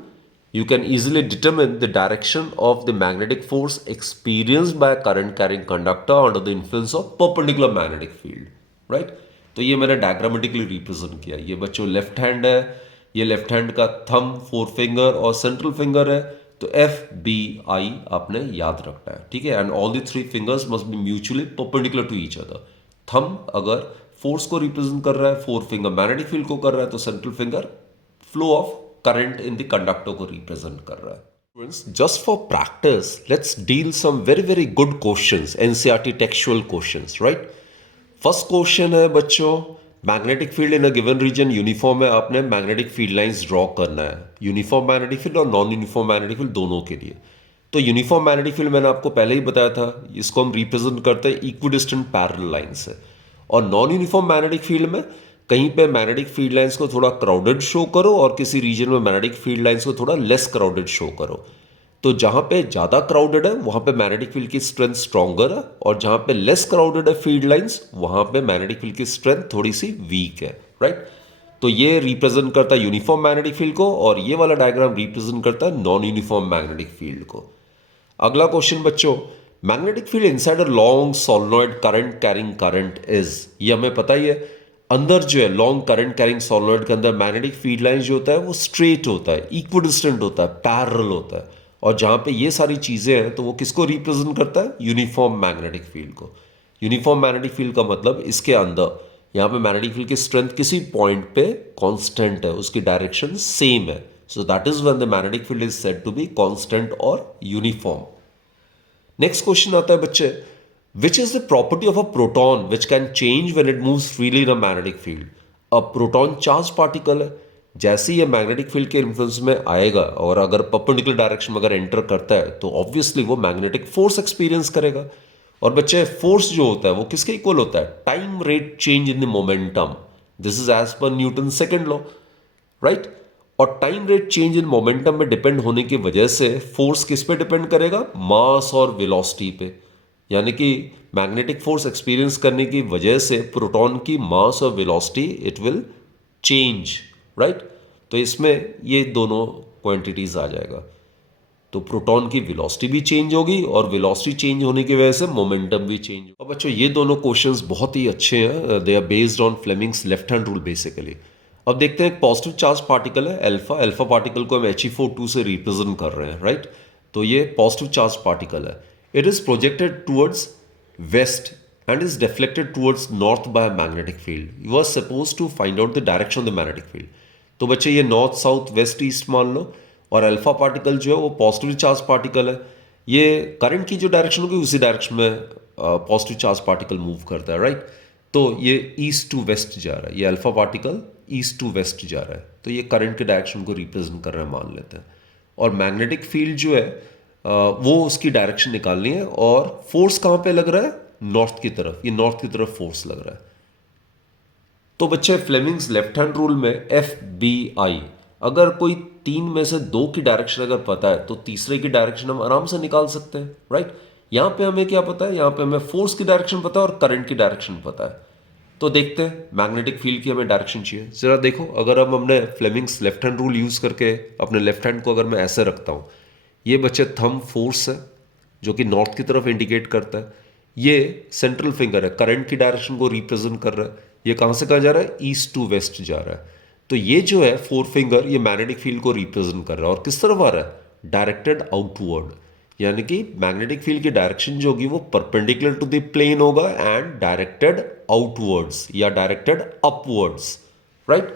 you can easily determine the direction of the magnetic force experienced by a current carrying conductor under the influence of perpendicular magnetic field, right? तो ये मैंने diagrammatically represent किया। ये बच्चों left hand है, ये left hand का thumb, fore finger और सेंट्रल फिंगर है। तो FBI आपने याद रखना है, ठीक है। And all the three fingers must be mutually perpendicular to each other. Thumb अगर फोर्स को रिप्रेजेंट कर रहा है, फोर फिंगर मैग्नेटिक फील्ड को कर रहा है, तो central finger flow of current in the conductor को रिप्रेजेंट कर रहा है। Just for practice, let's deal some very good questions, NCERT textual questions, right? First question है बच्चों, magnetic field in a given region uniform है, आपने magnetic field lines draw करना है, यूनिफॉर्म मैग्नेटिक फील्ड और नॉन यूनिफॉर्म मैग्नेटिक फील्ड दोनों के लिए। तो यूनिफॉर्म मैग्नेटिक फील्ड मैंने आपको पहले ही बताया था, इसको हम रिप्रेजेंट करते हैं इक्विडिस्टेंट पैरेलल लाइन से। और नॉन यूनिफॉर्म मैग्नेटिक फील्ड में कहीं पे मैग्नेटिक फील्ड लाइंस को थोड़ा क्राउडेड शो करो और किसी रीजन में मैग्नेटिक फील्ड लाइंस को थोड़ा लेस क्राउडेड शो करो। तो जहां पे ज्यादा क्राउडेड है वहां पे मैग्नेटिक फील्ड की स्ट्रेंथ स्ट्रॉन्गर है, और जहां पे लेस क्राउडेड है फील्ड लाइंस वहां पे मैग्नेटिक फील्ड की स्ट्रेंथ थोड़ी सी वीक है, राइट। तो ये रिप्रेजेंट करता है यूनिफॉर्म मैग्नेटिक फील्ड को, और ये वाला डायग्राम रिप्रेजेंट करता है नॉन यूनिफॉर्म मैग्नेटिक फील्ड को। अगला क्वेश्चन बच्चों, magnetic field inside a long solenoid current carrying current is, ये हमें पता ही है। अंदर जो है लॉन्ग करंट कैरिंग सोलेनॉइड के अंदर मैग्नेटिक फील्ड लाइन जो होता है वो स्ट्रेट होता है, इक्विडिस्टेंट होता है, पैरेलल होता है। और जहां पे ये सारी चीजें हैं तो वो किसको रिप्रेजेंट करता है, यूनिफॉर्म मैग्नेटिक फील्ड को। यूनिफॉर्म मैग्नेटिक फील्ड का मतलब इसके अंदर यहां पे मैग्नेटिक फील्ड की स्ट्रेंथ किसी पॉइंट पे कांस्टेंट है, उसकी डायरेक्शन सेम है। So that is when the magnetic field is said to be constant और यूनिफॉर्म। नेक्स्ट क्वेश्चन आता है बच्चे, which is the property of a proton which can change when it moves freely in a magnetic field. अब proton charge particle है, जैसे ही ये magnetic field के influence में आएगा और अगर परपेंडिकुलर डायरेक्शन में अगर एंटर करता है तो ऑब्वियसली वो मैग्नेटिक फोर्स एक्सपीरियंस करेगा। और बच्चे फोर्स जो होता है वो किसके इक्वल होता है, time rate change in the momentum. This is as per Newton second law, right. और time rate change in momentum में डिपेंड होने की वजह से फोर्स किस पे डिपेंड करेगा, मास और वेलोसिटी पे। यानी कि मैग्नेटिक फोर्स एक्सपीरियंस करने की वजह से प्रोटॉन की मास और velocity it will change, right. तो इसमें ये दोनों क्वांटिटीज आ जाएगा। तो प्रोटॉन की वेलोसिटी भी चेंज होगी और वेलोसिटी चेंज होने की वजह से मोमेंटम भी चेंज होगा। बच्चों ये दोनों क्वेश्चंस बहुत ही अच्छे हैं, they are based on Fleming's left hand rule basically. अब देखते हैं, एक पॉजिटिव चार्ज पार्टिकल है अल्फा, अल्फा पार्टिकल को हम He42 से रिप्रेजेंट कर रहे हैं, राइट। तो ये पॉजिटिव चार्ज पार्टिकल है, it is projected towards west and is deflected towards north by a magnetic field. You are supposed to find out the direction of the magnetic field. तो बच्चे ये north south west east मान लो, और alpha particle जो है वो positive charge particle है, ये करंट की जो डायरेक्शन होगी उसी डायरेक्शन में पॉजिटिव चार्ज पार्टिकल मूव करता है, राइट। तो ये ईस्ट टू वेस्ट जा रहा है, ये alpha particle east to west जा रहा है, तो ये करंट के डायरेक्शन को रिप्रेजेंट कर रहा है मान लेते हैं। और मैग्नेटिक फील्ड जो है वो उसकी डायरेक्शन निकालनी है, और फोर्स कहाँ पे लग रहा है, नॉर्थ की तरफ, ये नॉर्थ की तरफ फोर्स लग रहा है। तो बच्चे फ्लेमिंग्स लेफ्ट हैंड रूल में FBI, अगर कोई तीन में से दो की डायरेक्शन अगर पता है तो तीसरे की डायरेक्शन हम आराम से निकाल सकते हैं, राइट। यहां पे हमें क्या पता है, यहां पे हमें फोर्स की डायरेक्शन पता है और करंट की डायरेक्शन पता है। तो देखते हैं मैग्नेटिक फील्ड की हमें डायरेक्शन चाहिए। जरा देखो, अगर हम हमने Fleming's left hand rule use करके अपने लेफ्ट हैंड को अगर मैं ऐसे रखता हूं, ये बच्चे थंब फोर्स है जो कि नॉर्थ की तरफ इंडिकेट करता है, ये सेंट्रल फिंगर है करंट की डायरेक्शन को रिप्रेजेंट कर रहा है, ये कहां से कहां जा रहा है, ईस्ट टू वेस्ट जा रहा है। तो ये जो है फोर फिंगर ये मैग्नेटिक फील्ड को रिप्रेजेंट कर रहा है, और किस तरफ आ रहा है, डायरेक्टेड आउटवर्ड। यानी कि मैग्नेटिक फील्ड की डायरेक्शन जो होगी वो परपेंडिकुलर टू द प्लेन होगा एंड डायरेक्टेड आउटवर्ड्स या डायरेक्टेड अपवर्ड्स, राइट।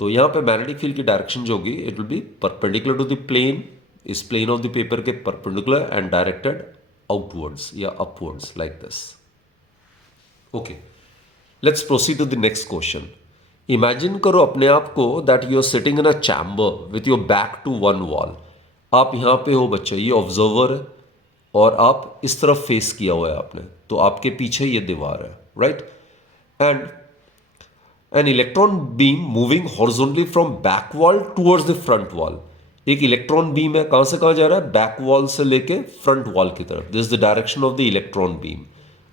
तो यहां पे मैग्नेटिक फील्ड की डायरेक्शन जो होगी it will be perpendicular to the plane, इस प्लेन ऑफ द पेपर के परपेंडिकुलर एंड डायरेक्टेड outwards या upwards like this. Okay, let's proceed to the next question. Imagine करो अपने आप को that you are sitting in a chamber with your back to one wall. आप यहाँ पे हो बच्चे, ये ऑब्जर्वर है और आप इस तरफ फेस किया हुआ है आपने, तो आपके पीछे ये दीवार है, right. And an electron beam moving horizontally from back wall towards the front wall. एक इलेक्ट्रॉन बीम है, कहां से कहां जा रहा है, बैक वॉल से लेके फ्रंट वॉल की तरफ। This is the direction of the electron beam.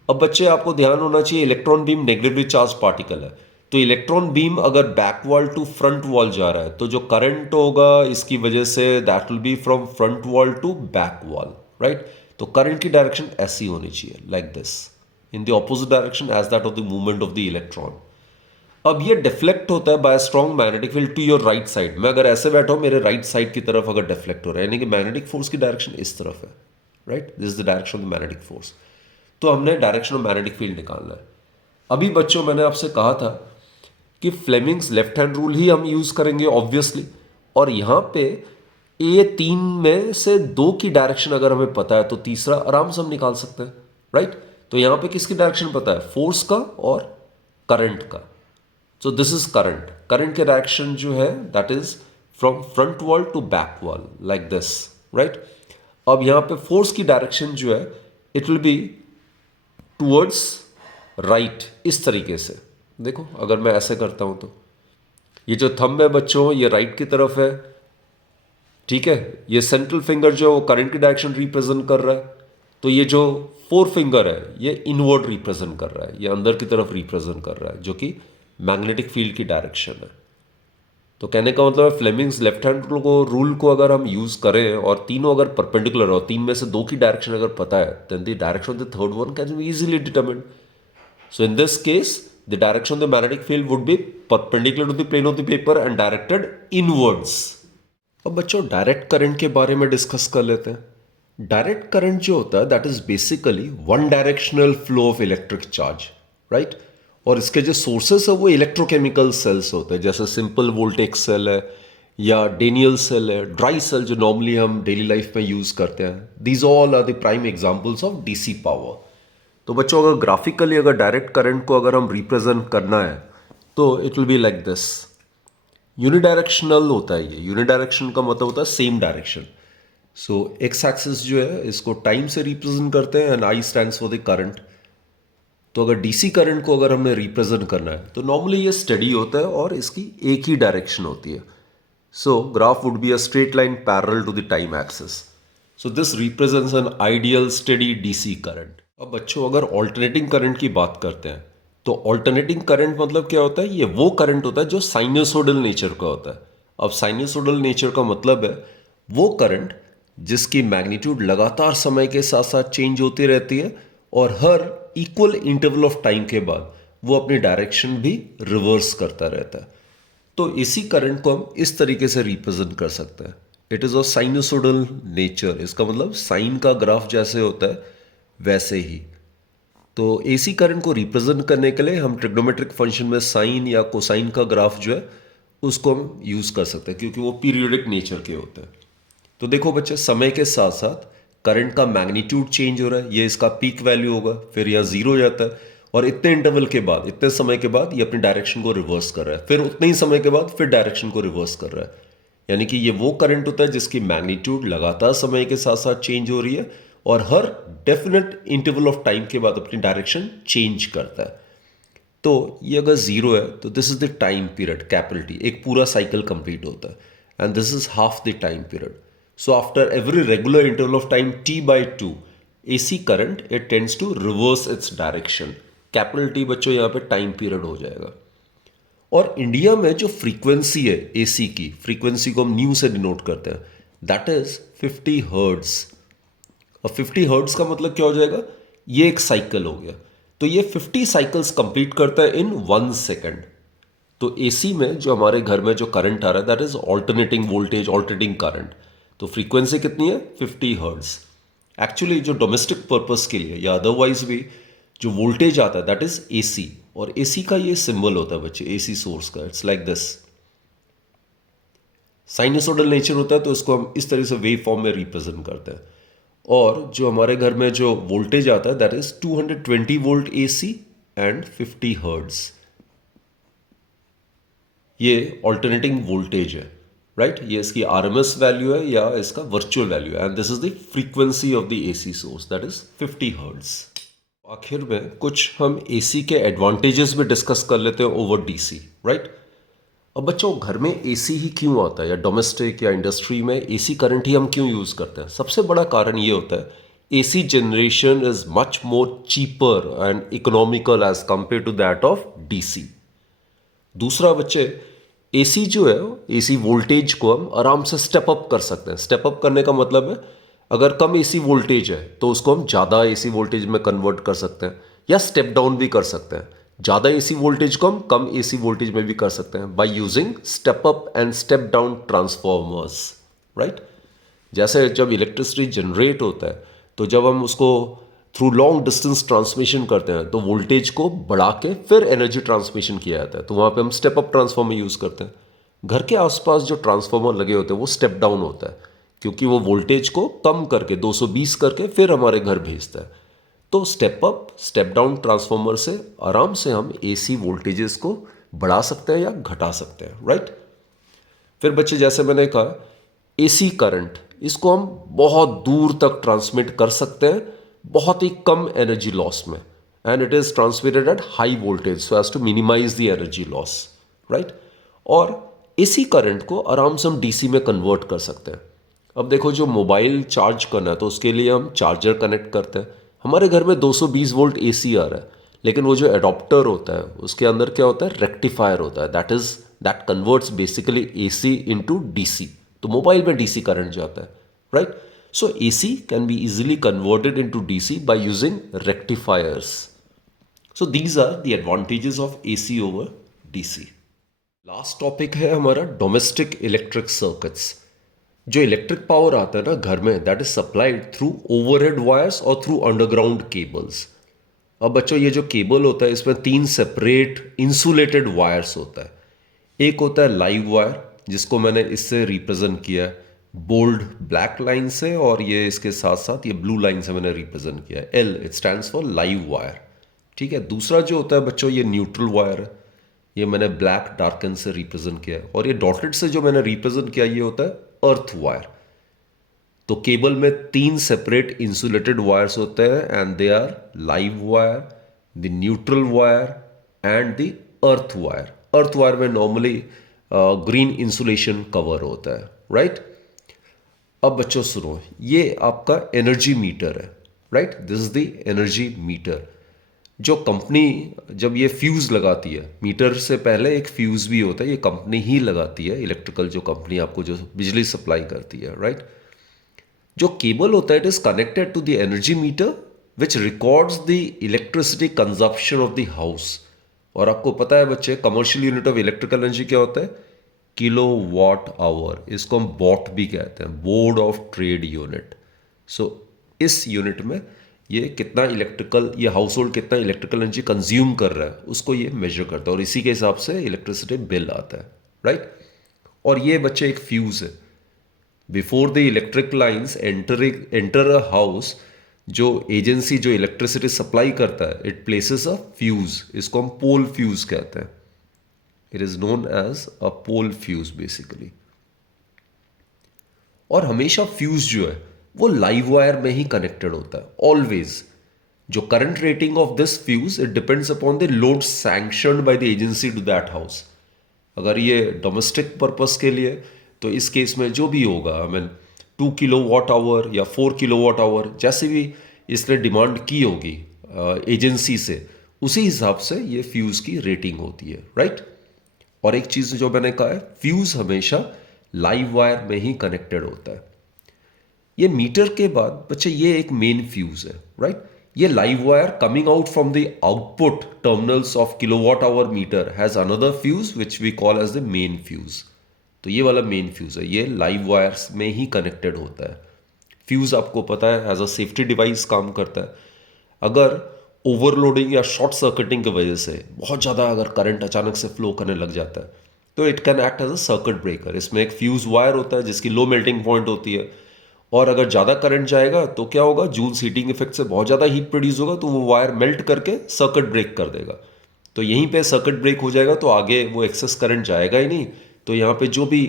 अब बच्चे आपको ध्यान होना चाहिए, electron beam negatively charge particle है, तो इलेक्ट्रॉन बीम अगर back wall to front wall जा रहा है तो जो करंट होगा इसकी वजह से that will be from front wall to back wall, right. तो करंट की डायरेक्शन ऐसी होनी चाहिए, like this, in the opposite direction as that of the movement of the electron. अब ये डिफ्लेक्ट होता है by strong magnetic field to your right side. मैं अगर ऐसे बैठा हूं, मेरे राइट साइड की तरफ अगर डिफ्लेक्ट हो रहा है, यानी कि मैग्नेटिक फोर्स की डायरेक्शन इस तरफ है, right, this is the direction of the magnetic force. तो हमने डायरेक्शन ऑफ मैग्नेटिक फील्ड निकालना है। अभी बच्चों मैंने आपसे कहा था कि फ्लेमिंग्स लेफ्ट हैंड रूल ही हम यूज करेंगे ऑब्वियसली, और यहां पे ए तीन में से दो की डायरेक्शन अगर हमें पता है तो तीसरा आराम से हम निकाल सकते हैं, राइट। तो यहां पे किसकी डायरेक्शन पता है, फोर्स का और करंट का। So this is current, current के डायरेक्शन जो है that is from front wall to back wall like this, right. अब यहां पे फोर्स की डायरेक्शन जो है it will be towards right, इस तरीके से। देखो अगर मैं ऐसे करता हूं तो ये जो थंब है बच्चों ये राइट की तरफ है, ठीक है। ये सेंट्रल फिंगर जो है वो करंट की डायरेक्शन रिप्रेजेंट कर रहा है। तो ये जो फोर फिंगर है ये इनवर्ड रिप्रेजेंट कर रहा है, ये अंदर की तरफ रिप्रेजेंट कर रहा है, जो कि मैग्नेटिक फील्ड की डायरेक्शन है। तो कहने का मतलब है फ्लेमिंग्स लेफ्ट हैंड रूल को अगर हम यूज करें और तीनों अगर परपेंडिकुलर हो, तीन में से दो की डायरेक्शन अगर पता है, then the direction of the third one can be easily determined. So in this case, the direction of the magnetic field would be perpendicular to the plane of the paper and directed inwards. अब बच्चों direct current के बारे में discuss कर लेते हैं। Direct current जो होता है that is basically one directional flow of electric charge, right. और इसके जो सोर्सेस है वो इलेक्ट्रोकेमिकल सेल्स होते हैं, जैसे सिंपल वोल्टेक सेल है या डेनियल सेल है, ड्राई सेल जो नॉर्मली हम डेली लाइफ में यूज करते हैं। These all are the prime examples of DC power. तो बच्चों अगर ग्राफिकली अगर डायरेक्ट करंट को अगर हम रिप्रेजेंट करना है तो it will be like this. Unidirectional होता है ये, यूनिडायरेक्शन का मतलब होता है सेम डायरेक्शन। सो एक्स एक्सिस जो है इसको टाइम से रिप्रेजेंट करते हैं and I stands for the current. तो अगर डीसी करंट को अगर हमने रिप्रेजेंट करना है तो नॉर्मली ये स्टडी होता है और इसकी एक ही डायरेक्शन होती है। So graph would be a straight line parallel to the time axis. So this represents an ideal steady DC current. अब बच्चों अगर ऑल्टरनेटिंग करंट की बात करते हैं तो ऑल्टरनेटिंग करंट मतलब क्या होता है, ये वो करंट होता है जो साइनसोडल नेचर का होता है। अब साइनसोडल नेचर का मतलब है वो करंट जिसकी मैग्नीट्यूड लगातार समय के साथ साथ चेंज होती रहती है और हर इक्वल इंटरवल ऑफ टाइम के बाद वो अपनी डायरेक्शन भी रिवर्स करता रहता है। तो इसी करंट को हम इस तरीके से रिप्रेजेंट कर सकते हैं, it is of sinusoidal nature. इसका मतलब साइन का ग्राफ जैसे होता है वैसे ही। तो एसी करंट को रिप्रेजेंट करने के लिए हम ट्रिग्नोमेट्रिक फंक्शन में साइन या कोसाइन का ग्राफ जो है उसको हम यूज कर सकते हैं क्योंकि वो पीरियोडिक नेचर के होते हैं। तो देखो बच्चे समय के साथ साथ करंट का मैग्नीट्यूड चेंज हो रहा है, ये इसका पीक वैल्यू होगा, फिर यहाँ जीरो हो जाता है और इतने इंटरवल के बाद, इतने समय के बाद ये अपनी डायरेक्शन को रिवर्स कर रहा है, फिर उतने ही समय के बाद फिर डायरेक्शन को रिवर्स कर रहा है। यानी कि ये वो करंट होता है जिसकी मैग्नीट्यूड लगातार समय के साथ साथ चेंज हो रही है और हर डेफिनेट इंटरवल ऑफ टाइम के बाद अपनी डायरेक्शन चेंज करता है। तो ये अगर जीरो है तो this is the time period, capital T, एक पूरा साइकिल कंप्लीट होता है and this is half the time period. So after every regular interval of time t/2 AC current it tends to reverse its direction. Capital T बच्चों यहाँ पे time period हो जाएगा। और इंडिया में जो फ्रीक्वेंसी है एसी की, फ्रीक्वेंसी को हम न्यू से डिनोट करते हैं, दैट इज 50 हर्ट्ज। और 50 हर्ट्ज का मतलब क्या हो जाएगा, ये एक साइकिल हो गया। तो ये 50 साइकिल्स कंप्लीट करता है इन 1 सेकेंड। तो एसी में जो हमारे घर में जो करंट आ रहा है that is alternating voltage, alternating current. तो फ्रीक्वेंसी कितनी है, 50 हर्ट्ज। एक्चुअली जो डोमेस्टिक पर्पस के लिए या अदरवाइज भी जो वोल्टेज आता है दैट इज एसी। और एसी का ये सिंबल होता है बच्चे, एसी सोर्स का, it's like this. Sinusoidal nature होता है तो इसको हम इस तरह से वेव फॉर्म में रिप्रेजेंट करते हैं। और जो हमारे घर में जो वोल्टेज आता है that is 220 volt AC and 50 hertz. ये ऑल्टरनेटिंग वोल्टेज है, राइट। ये इसकी आरएमएस वैल्यू है या इसका वर्चुअल वैल्यू है and this is the frequency of the AC source that is 50 hertz. आखिर में कुछ हम एसी के एडवांटेजेस भी डिस्कस कर लेते हैं ओवर डीसी, राइट। अब बच्चों घर में एसी ही क्यों आता है या डोमेस्टिक या इंडस्ट्री में एसी करंट ही हम क्यों यूज़ करते हैं? सबसे बड़ा कारण ये होता है AC generation is much more cheaper and economical as compare to that of DC. दूसरा बच्चे एसी जो है, एसी वोल्टेज को हम आराम से स्टेप अप कर सकते हैं। स्टेप अप करने का मतलब है अगर कम एसी वोल्टेज है तो उसको हम ज़्यादा एसी वोल्टेज में कन्वर्ट कर सकते हैं या स्टेप डाउन भी कर सकते हैं। ज़्यादा एसी वोल्टेज को हम कम एसी वोल्टेज में भी कर सकते हैं by using step up and step down transformers, right. जैसे जब इलेक्ट्रिसिटी जनरेट होता है तो जब हम उसको थ्रू लॉन्ग डिस्टेंस ट्रांसमिशन करते हैं तो वोल्टेज को बढ़ा के फिर एनर्जी ट्रांसमिशन किया जाता है, तो वहाँ पे हम स्टेप अप ट्रांसफॉर्मर यूज़ करते हैं। घर के आसपास जो ट्रांसफॉर्मर लगे होते हैं वो स्टेप डाउन होता है, क्योंकि वो वोल्टेज को कम करके 220 करके फिर हमारे घर भेजता है। तो step up step down transformer से आराम से हम एसी वोल्टेजेस को बढ़ा सकते हैं या घटा सकते हैं, राइट। फिर बच्चे जैसे मैंने कहा एसी करंट, इसको हम बहुत दूर तक ट्रांसमिट कर सकते हैं बहुत ही कम एनर्जी लॉस में, and it is transmitted at high voltage so as to minimize the energy loss, right. और एसी करंट को आराम से हम डीसी में कन्वर्ट कर सकते हैं। अब देखो जो मोबाइल चार्ज करना है तो उसके लिए हम चार्जर कनेक्ट करते हैं। हमारे घर में 220 वोल्ट एसी आ रहा है, लेकिन वो जो एडॉप्टर होता है उसके अंदर क्या होता है, रेक्टिफायर होता है, that converts basically AC into DC. तो मोबाइल में डीसी करंट जाता है, right. So AC can be easily converted into DC by using rectifiers. So these are the advantages of AC over DC. Last topic है हमारा domestic electric circuits. जो electric power आता है ना घर में, that is supplied through overhead wires और through underground cables. अब बच्चों ये जो केबल होता है इसमें 3 सेपरेट इंसुलेटेड वायर्स होता है। एक होता है लाइव वायर, जिसको मैंने इससे रिप्रेजेंट किया है बोल्ड ब्लैक लाइन से, और ये इसके साथ साथ ये ब्लू लाइन से मैंने रिप्रेजेंट किया है L, it stands for live wire, ठीक है। दूसरा जो होता है बच्चों ये न्यूट्रल वायर है, ये मैंने ब्लैक डार्कन से रिप्रेजेंट किया है, और ये डॉटेड से जो मैंने रिप्रेजेंट किया ये होता है अर्थ वायर। तो केबल में 3 सेपरेट इंसुलेटेड वायर्स होते हैं and they are live wire, the neutral wire and the earth wire. Earth wire में नॉर्मली ग्रीन इंसुलेशन कवर होता है, राइट। अब बच्चों सुनो, ये आपका एनर्जी मीटर है, right, this is the energy meter. जो कंपनी जब ये फ्यूज लगाती है, मीटर से पहले एक फ्यूज भी होता है, ये कंपनी ही लगाती है, इलेक्ट्रिकल जो कंपनी आपको जो बिजली सप्लाई करती है, राइट। जो केबल होता है it is connected to the energy meter which records the electricity consumption of the house. और आपको पता है बच्चे commercial unit of electrical energy क्या होता है, किलो वाट आवर। इसको हम बॉट भी कहते हैं, बोर्ड ऑफ ट्रेड यूनिट। सो इस यूनिट में ये कितना इलेक्ट्रिकल, ये हाउस होल्ड कितना इलेक्ट्रिकल एनर्जी कंज्यूम कर रहा है उसको ये मेजर करता है, और इसी के हिसाब से इलेक्ट्रिसिटी बिल आता है, राइट। और ये बच्चे एक फ्यूज है। Before the electric lines enter a house, जो एजेंसी जो इलेक्ट्रिसिटी सप्लाई करता है इट प्लेसेस अ फ्यूज, इसको हम पोल फ्यूज कहते हैं। It is known as a pole fuse basically. और हमेशा फ्यूज जो है वो लाइव वायर में ही कनेक्टेड होता है ऑलवेज। जो current rating of this fuse it depends upon the load sanctioned by the agency to that house. अगर ये डोमेस्टिक पर्पस के लिए तो इस केस में जो भी होगा, I mean 2 kilo watt hour या 4 किलो वाट आवर, जैसे भी इसने डिमांड की होगी एजेंसी से, उसी हिसाब से ये फ्यूज की रेटिंग होती है, राइट। और एक चीज जो मैंने कहा है, फ्यूज हमेशा लाइव वायर में ही कनेक्टेड होता है। ये मीटर के बाद बच्चे ये एक मेन फ्यूज है, राइट। ये live wire coming out from the output terminals of kilowatt hour meter has another fuse which we call as the main fuse. तो ये वाला मेन फ्यूज है, ये लाइव वायर्स में ही कनेक्टेड होता है। फ्यूज आपको पता है एज अ सेफ्टी डिवाइस काम करता है। अगर ओवरलोडिंग या शॉर्ट सर्किटिंग की वजह से बहुत ज़्यादा अगर करंट अचानक से फ्लो करने लग जाता है तो it can act as a circuit breaker. इसमें एक फ्यूज वायर होता है जिसकी लो मेल्टिंग पॉइंट होती है, और अगर ज़्यादा करंट जाएगा तो क्या होगा, जूल हीटिंग इफेक्ट से बहुत ज़्यादा हीट प्रोड्यूस होगा तो वो वायर मेल्ट करके सर्किट ब्रेक कर देगा। तो यहीं पे सर्किट ब्रेक हो जाएगा तो आगे वो एक्सेस करंट जाएगा ही नहीं। तो यहाँ पे जो भी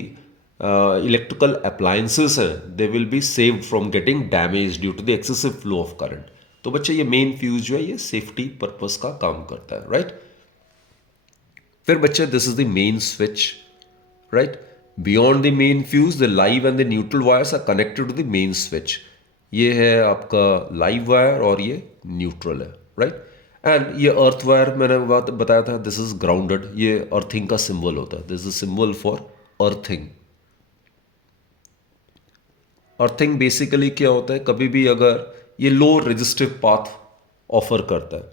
इलेक्ट्रिकल अप्लायंसेस हैं they will be saved from getting damage due to the excessive flow of current. तो बच्चे ये मेन फ्यूज जो है ये सेफ्टी पर्पस का काम करता है, राइट। फिर बच्चे this is the main switch, right. Beyond the main fuse the live and the neutral wires are connected to the main switch. ये है आपका लाइव वायर और ये न्यूट्रल है, राइट। एंड ये अर्थ वायर मैंने बताया था, दिस इज ग्राउंडेड, ये अर्थिंग का सिंबल होता है, this is symbol for earthing. Earthing basically क्या होता है, कभी भी अगर ये लो रेजिस्टिव पाथ ऑफर करता है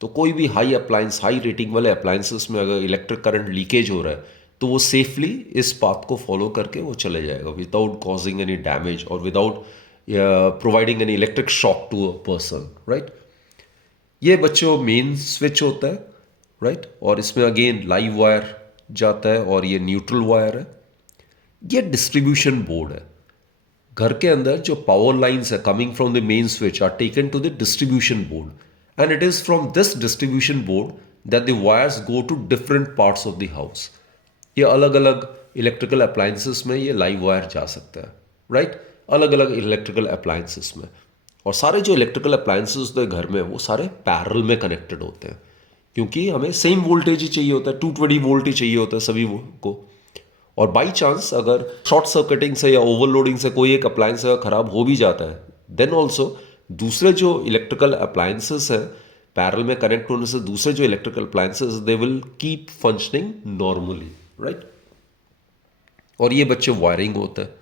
तो कोई भी हाई अप्लायंस, हाई रेटिंग वाले अप्लायंसेस में अगर इलेक्ट्रिक करंट लीकेज हो रहा है तो वो सेफली इस पाथ को फॉलो करके वो चले जाएगा विदाउट कॉजिंग एनी डैमेज और without providing any electric shock to a person, right. ये बच्चों मेन स्विच होता है, राइट, और इसमें अगेन लाइव वायर जाता है और ये न्यूट्रल वायर है। ये डिस्ट्रीब्यूशन बोर्ड है। घर के अंदर जो पावर लाइंस है coming from the main switch are taken to the distribution board and it is from this distribution board that the wires go to different parts of the house. ये अलग अलग electrical appliances में ये live wire जा सकता है, right, अलग अलग इलेक्ट्रिकल अप्लायंसेस में। और सारे जो इलेक्ट्रिकल अप्लायंसेस होते हैं घर में वो सारे पैरेलल में कनेक्टेड होते हैं क्योंकि हमें सेम वोल्टेज ही चाहिए होता है, 220 वोल्ट ही चाहिए होता है सभी को। और बाई चांस अगर शॉर्ट सर्किटिंग से या ओवरलोडिंग से कोई एक अप्लायंस खराब हो भी जाता है देन ऑल्सो दूसरे जो इलेक्ट्रिकल अप्लायंसेस है पैरेलल में कनेक्ट होने से दूसरे जो electrical appliances they will keep functioning normally, right. और ये बच्चे वायरिंग होता है।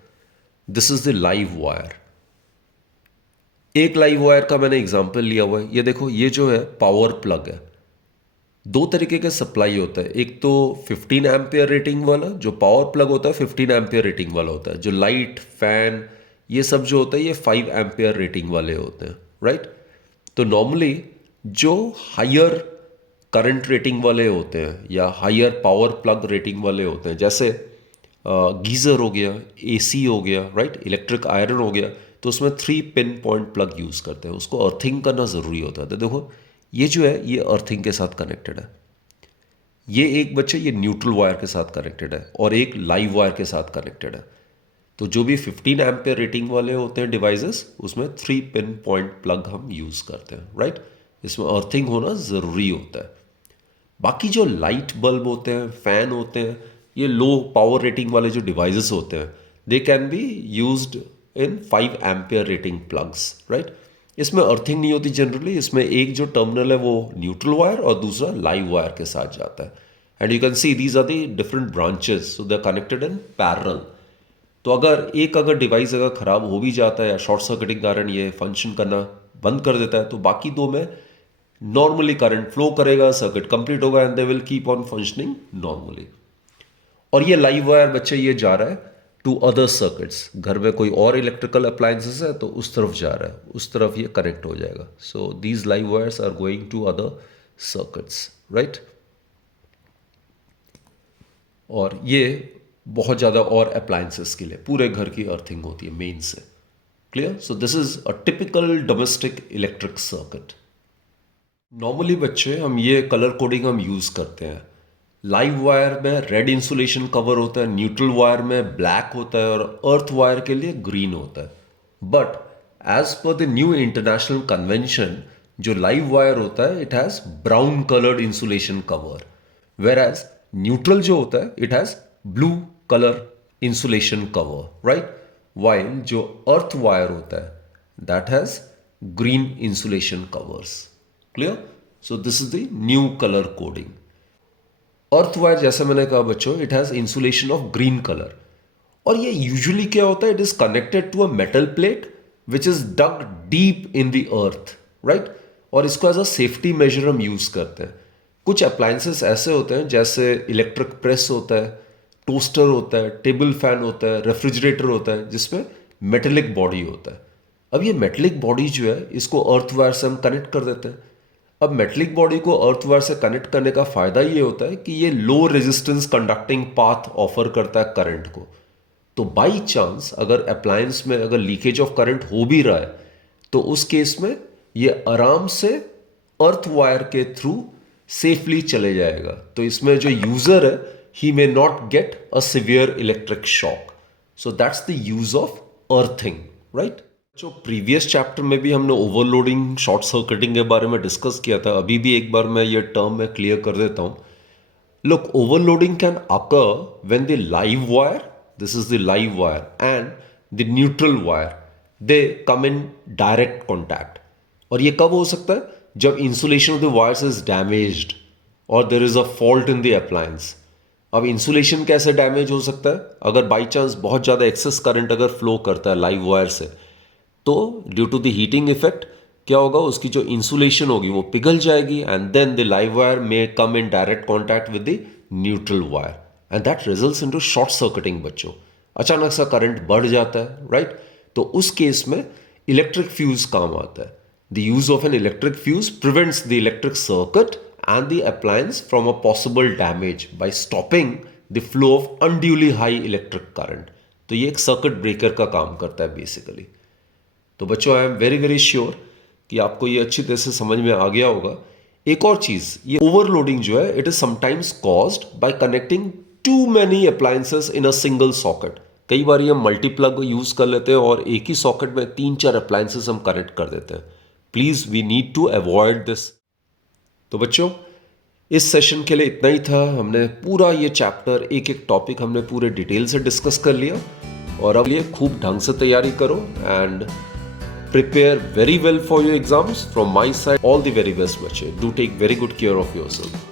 This is the live wire. एक लाइव वायर का मैंने एग्जांपल लिया हुआ है। ये देखो, ये जो है पावर प्लग है। दो तरीके का सप्लाई होता है, एक तो 15 एम्पियर रेटिंग वाला जो पावर प्लग होता है 15 एम्पियर रेटिंग वाला होता है। जो लाइट, फैन, ये सब जो होता है ये 5 एम्पियर रेटिंग वाले होते हैं, राइट। तो नॉर्मली जो हायर करंट रेटिंग वाले होते हैं या हायर पावर प्लग रेटिंग वाले होते हैं, जैसे गीज़र हो गया, एसी हो गया, राइट, इलेक्ट्रिक आयरन हो गया, तो उसमें 3 पिन पॉइंट प्लग यूज़ करते हैं। उसको अर्थिंग करना ज़रूरी होता है। तो देखो ये जो है ये अर्थिंग के साथ कनेक्टेड है। ये एक बच्चे ये न्यूट्रल वायर के साथ कनेक्टेड है और एक लाइव वायर के साथ कनेक्टेड है। तो जो भी 15 एम्पियर रेटिंग वाले होते हैं डिवाइसेस उसमें 3 पिन पॉइंट प्लग हम यूज़ करते हैं, राइट। इसमें अर्थिंग होना ज़रूरी होता है। बाकी जो लाइट बल्ब होते हैं, फैन होते हैं, ये लो पावर रेटिंग वाले जो डिवाइसेस होते हैं they can be used in 5 ampere rating plugs, right. इसमें अर्थिंग नहीं होती जनरली। इसमें एक जो टर्मिनल है वो न्यूट्रल वायर और दूसरा लाइव वायर के साथ जाता है। And you can see these are the different branches, so they are connected in parallel. तो अगर डिवाइस अगर खराब हो भी जाता है या शॉर्ट सर्किटिंग कारण ये फंक्शन करना बंद कर देता है तो बाकी दो में नॉर्मली करंट फ्लो करेगा, सर्किट कंप्लीट होगा and they will keep on functioning normally. और ये लाइव वायर बच्चे ये जा रहा है टू अदर सर्किट्स। घर में कोई और इलेक्ट्रिकल अप्लायंसेस है तो उस तरफ जा रहा है, उस तरफ ये कनेक्ट हो जाएगा। So these live wires are going to other circuits, right. और ये बहुत ज़्यादा और अप्लायंसेस के लिए पूरे घर की अर्थिंग होती है मेन से। Clear? So this is a typical domestic electric circuit. Normally बच्चे हम ये कलर कोडिंग हम यूज़ करते हैं। लाइव वायर में रेड इंसुलेशन कवर होता है, न्यूट्रल वायर में ब्लैक होता है और अर्थ वायर के लिए ग्रीन होता है। But as per the new international convention जो लाइव वायर होता है it has brown coloured insulation cover, where as neutral जो होता है it has blue colour insulation cover, right. While जो अर्थ वायर होता है that has green insulation covers. Clear? So this is the new colour coding. Earth wire जैसे मैंने कहा बच्चों it has insulation of green colour. और ये usually क्या होता है, it is connected to a metal plate which is dug deep in the earth, right. और इसको एज अ सेफ्टी मेजर हम यूज करते हैं। कुछ अप्लायंसेस ऐसे होते हैं जैसे इलेक्ट्रिक प्रेस होता है, टोस्टर होता है, टेबल फैन होता है, रेफ्रिजरेटर होता है जिसमें मेटेलिक बॉडी होता है। अब ये मेटेलिक बॉडी जो है इसको अर्थ वायर से हम कनेक्ट कर देते हैं। अब मेटेलिक बॉडी को अर्थ वायर से कनेक्ट करने का फायदा ये होता है कि ये low resistance conducting path offer करता है करंट को। तो बाई चांस अगर अप्लायंस में अगर लीकेज ऑफ करंट हो भी रहा है तो उस केस में ये आराम से अर्थ वायर के थ्रू सेफली चले जाएगा। तो इसमें जो यूजर है he may not get a severe electric shock. So that's the use of earthing, right. जो प्रीवियस चैप्टर में भी हमने ओवरलोडिंग, शॉर्ट सर्किटिंग के बारे में डिस्कस किया था। अभी भी एक बार मैं ये टर्म में क्लियर कर देता हूँ। Look, overloading can occur when the live wire, this is the live wire, and the neutral wire they come in direct contact. और ये कब हो सकता है? जब insulation of the wires is damaged और there is a fault in the appliance. अब insulation कैसे डैमेज हो सकता है? अगर बाई चांस बहुत ज़्यादा एक्सेस करंट अगर फ्लो करता है लाइव वायर से तो due to the heating effect क्या होगा, उसकी जो इंसुलेशन होगी वो पिघल जाएगी and then the live wire may come in direct contact with the neutral wire and that results into short circuiting बच्चों। अचानक सा करंट बढ़ जाता है, राइट? तो उस केस में इलेक्ट्रिक फ्यूज काम आता है। The use of an electric fuse prevents the electric circuit and the appliance from a possible damage by stopping the flow of unduly high electric current। तो ये एक सर्किट ब्रेकर का काम करता है बेसिकली। तो बच्चों, I am very very sure कि आपको ये अच्छी तरह से समझ में आ गया होगा। एक और चीज, ये ओवरलोडिंग जो है, it is sometimes caused by connecting too many appliances in a single socket. कई बार ये मल्टीप्लग यूज कर लेते हैं और एक ही सॉकेट में 3-4 अप्लायंसेस हम कनेक्ट कर देते हैं। Please we need to avoid this. तो बच्चों, इस सेशन के लिए इतना ही था। हमने पूरा ये चैप्टर, एक एक टॉपिक हमने पूरे डिटेल से डिस्कस कर लिया और अब ये खूब ढंग से तैयारी करो and prepare very well for your exams. From my side all the very best बच्चे। Do take very good care of yourself.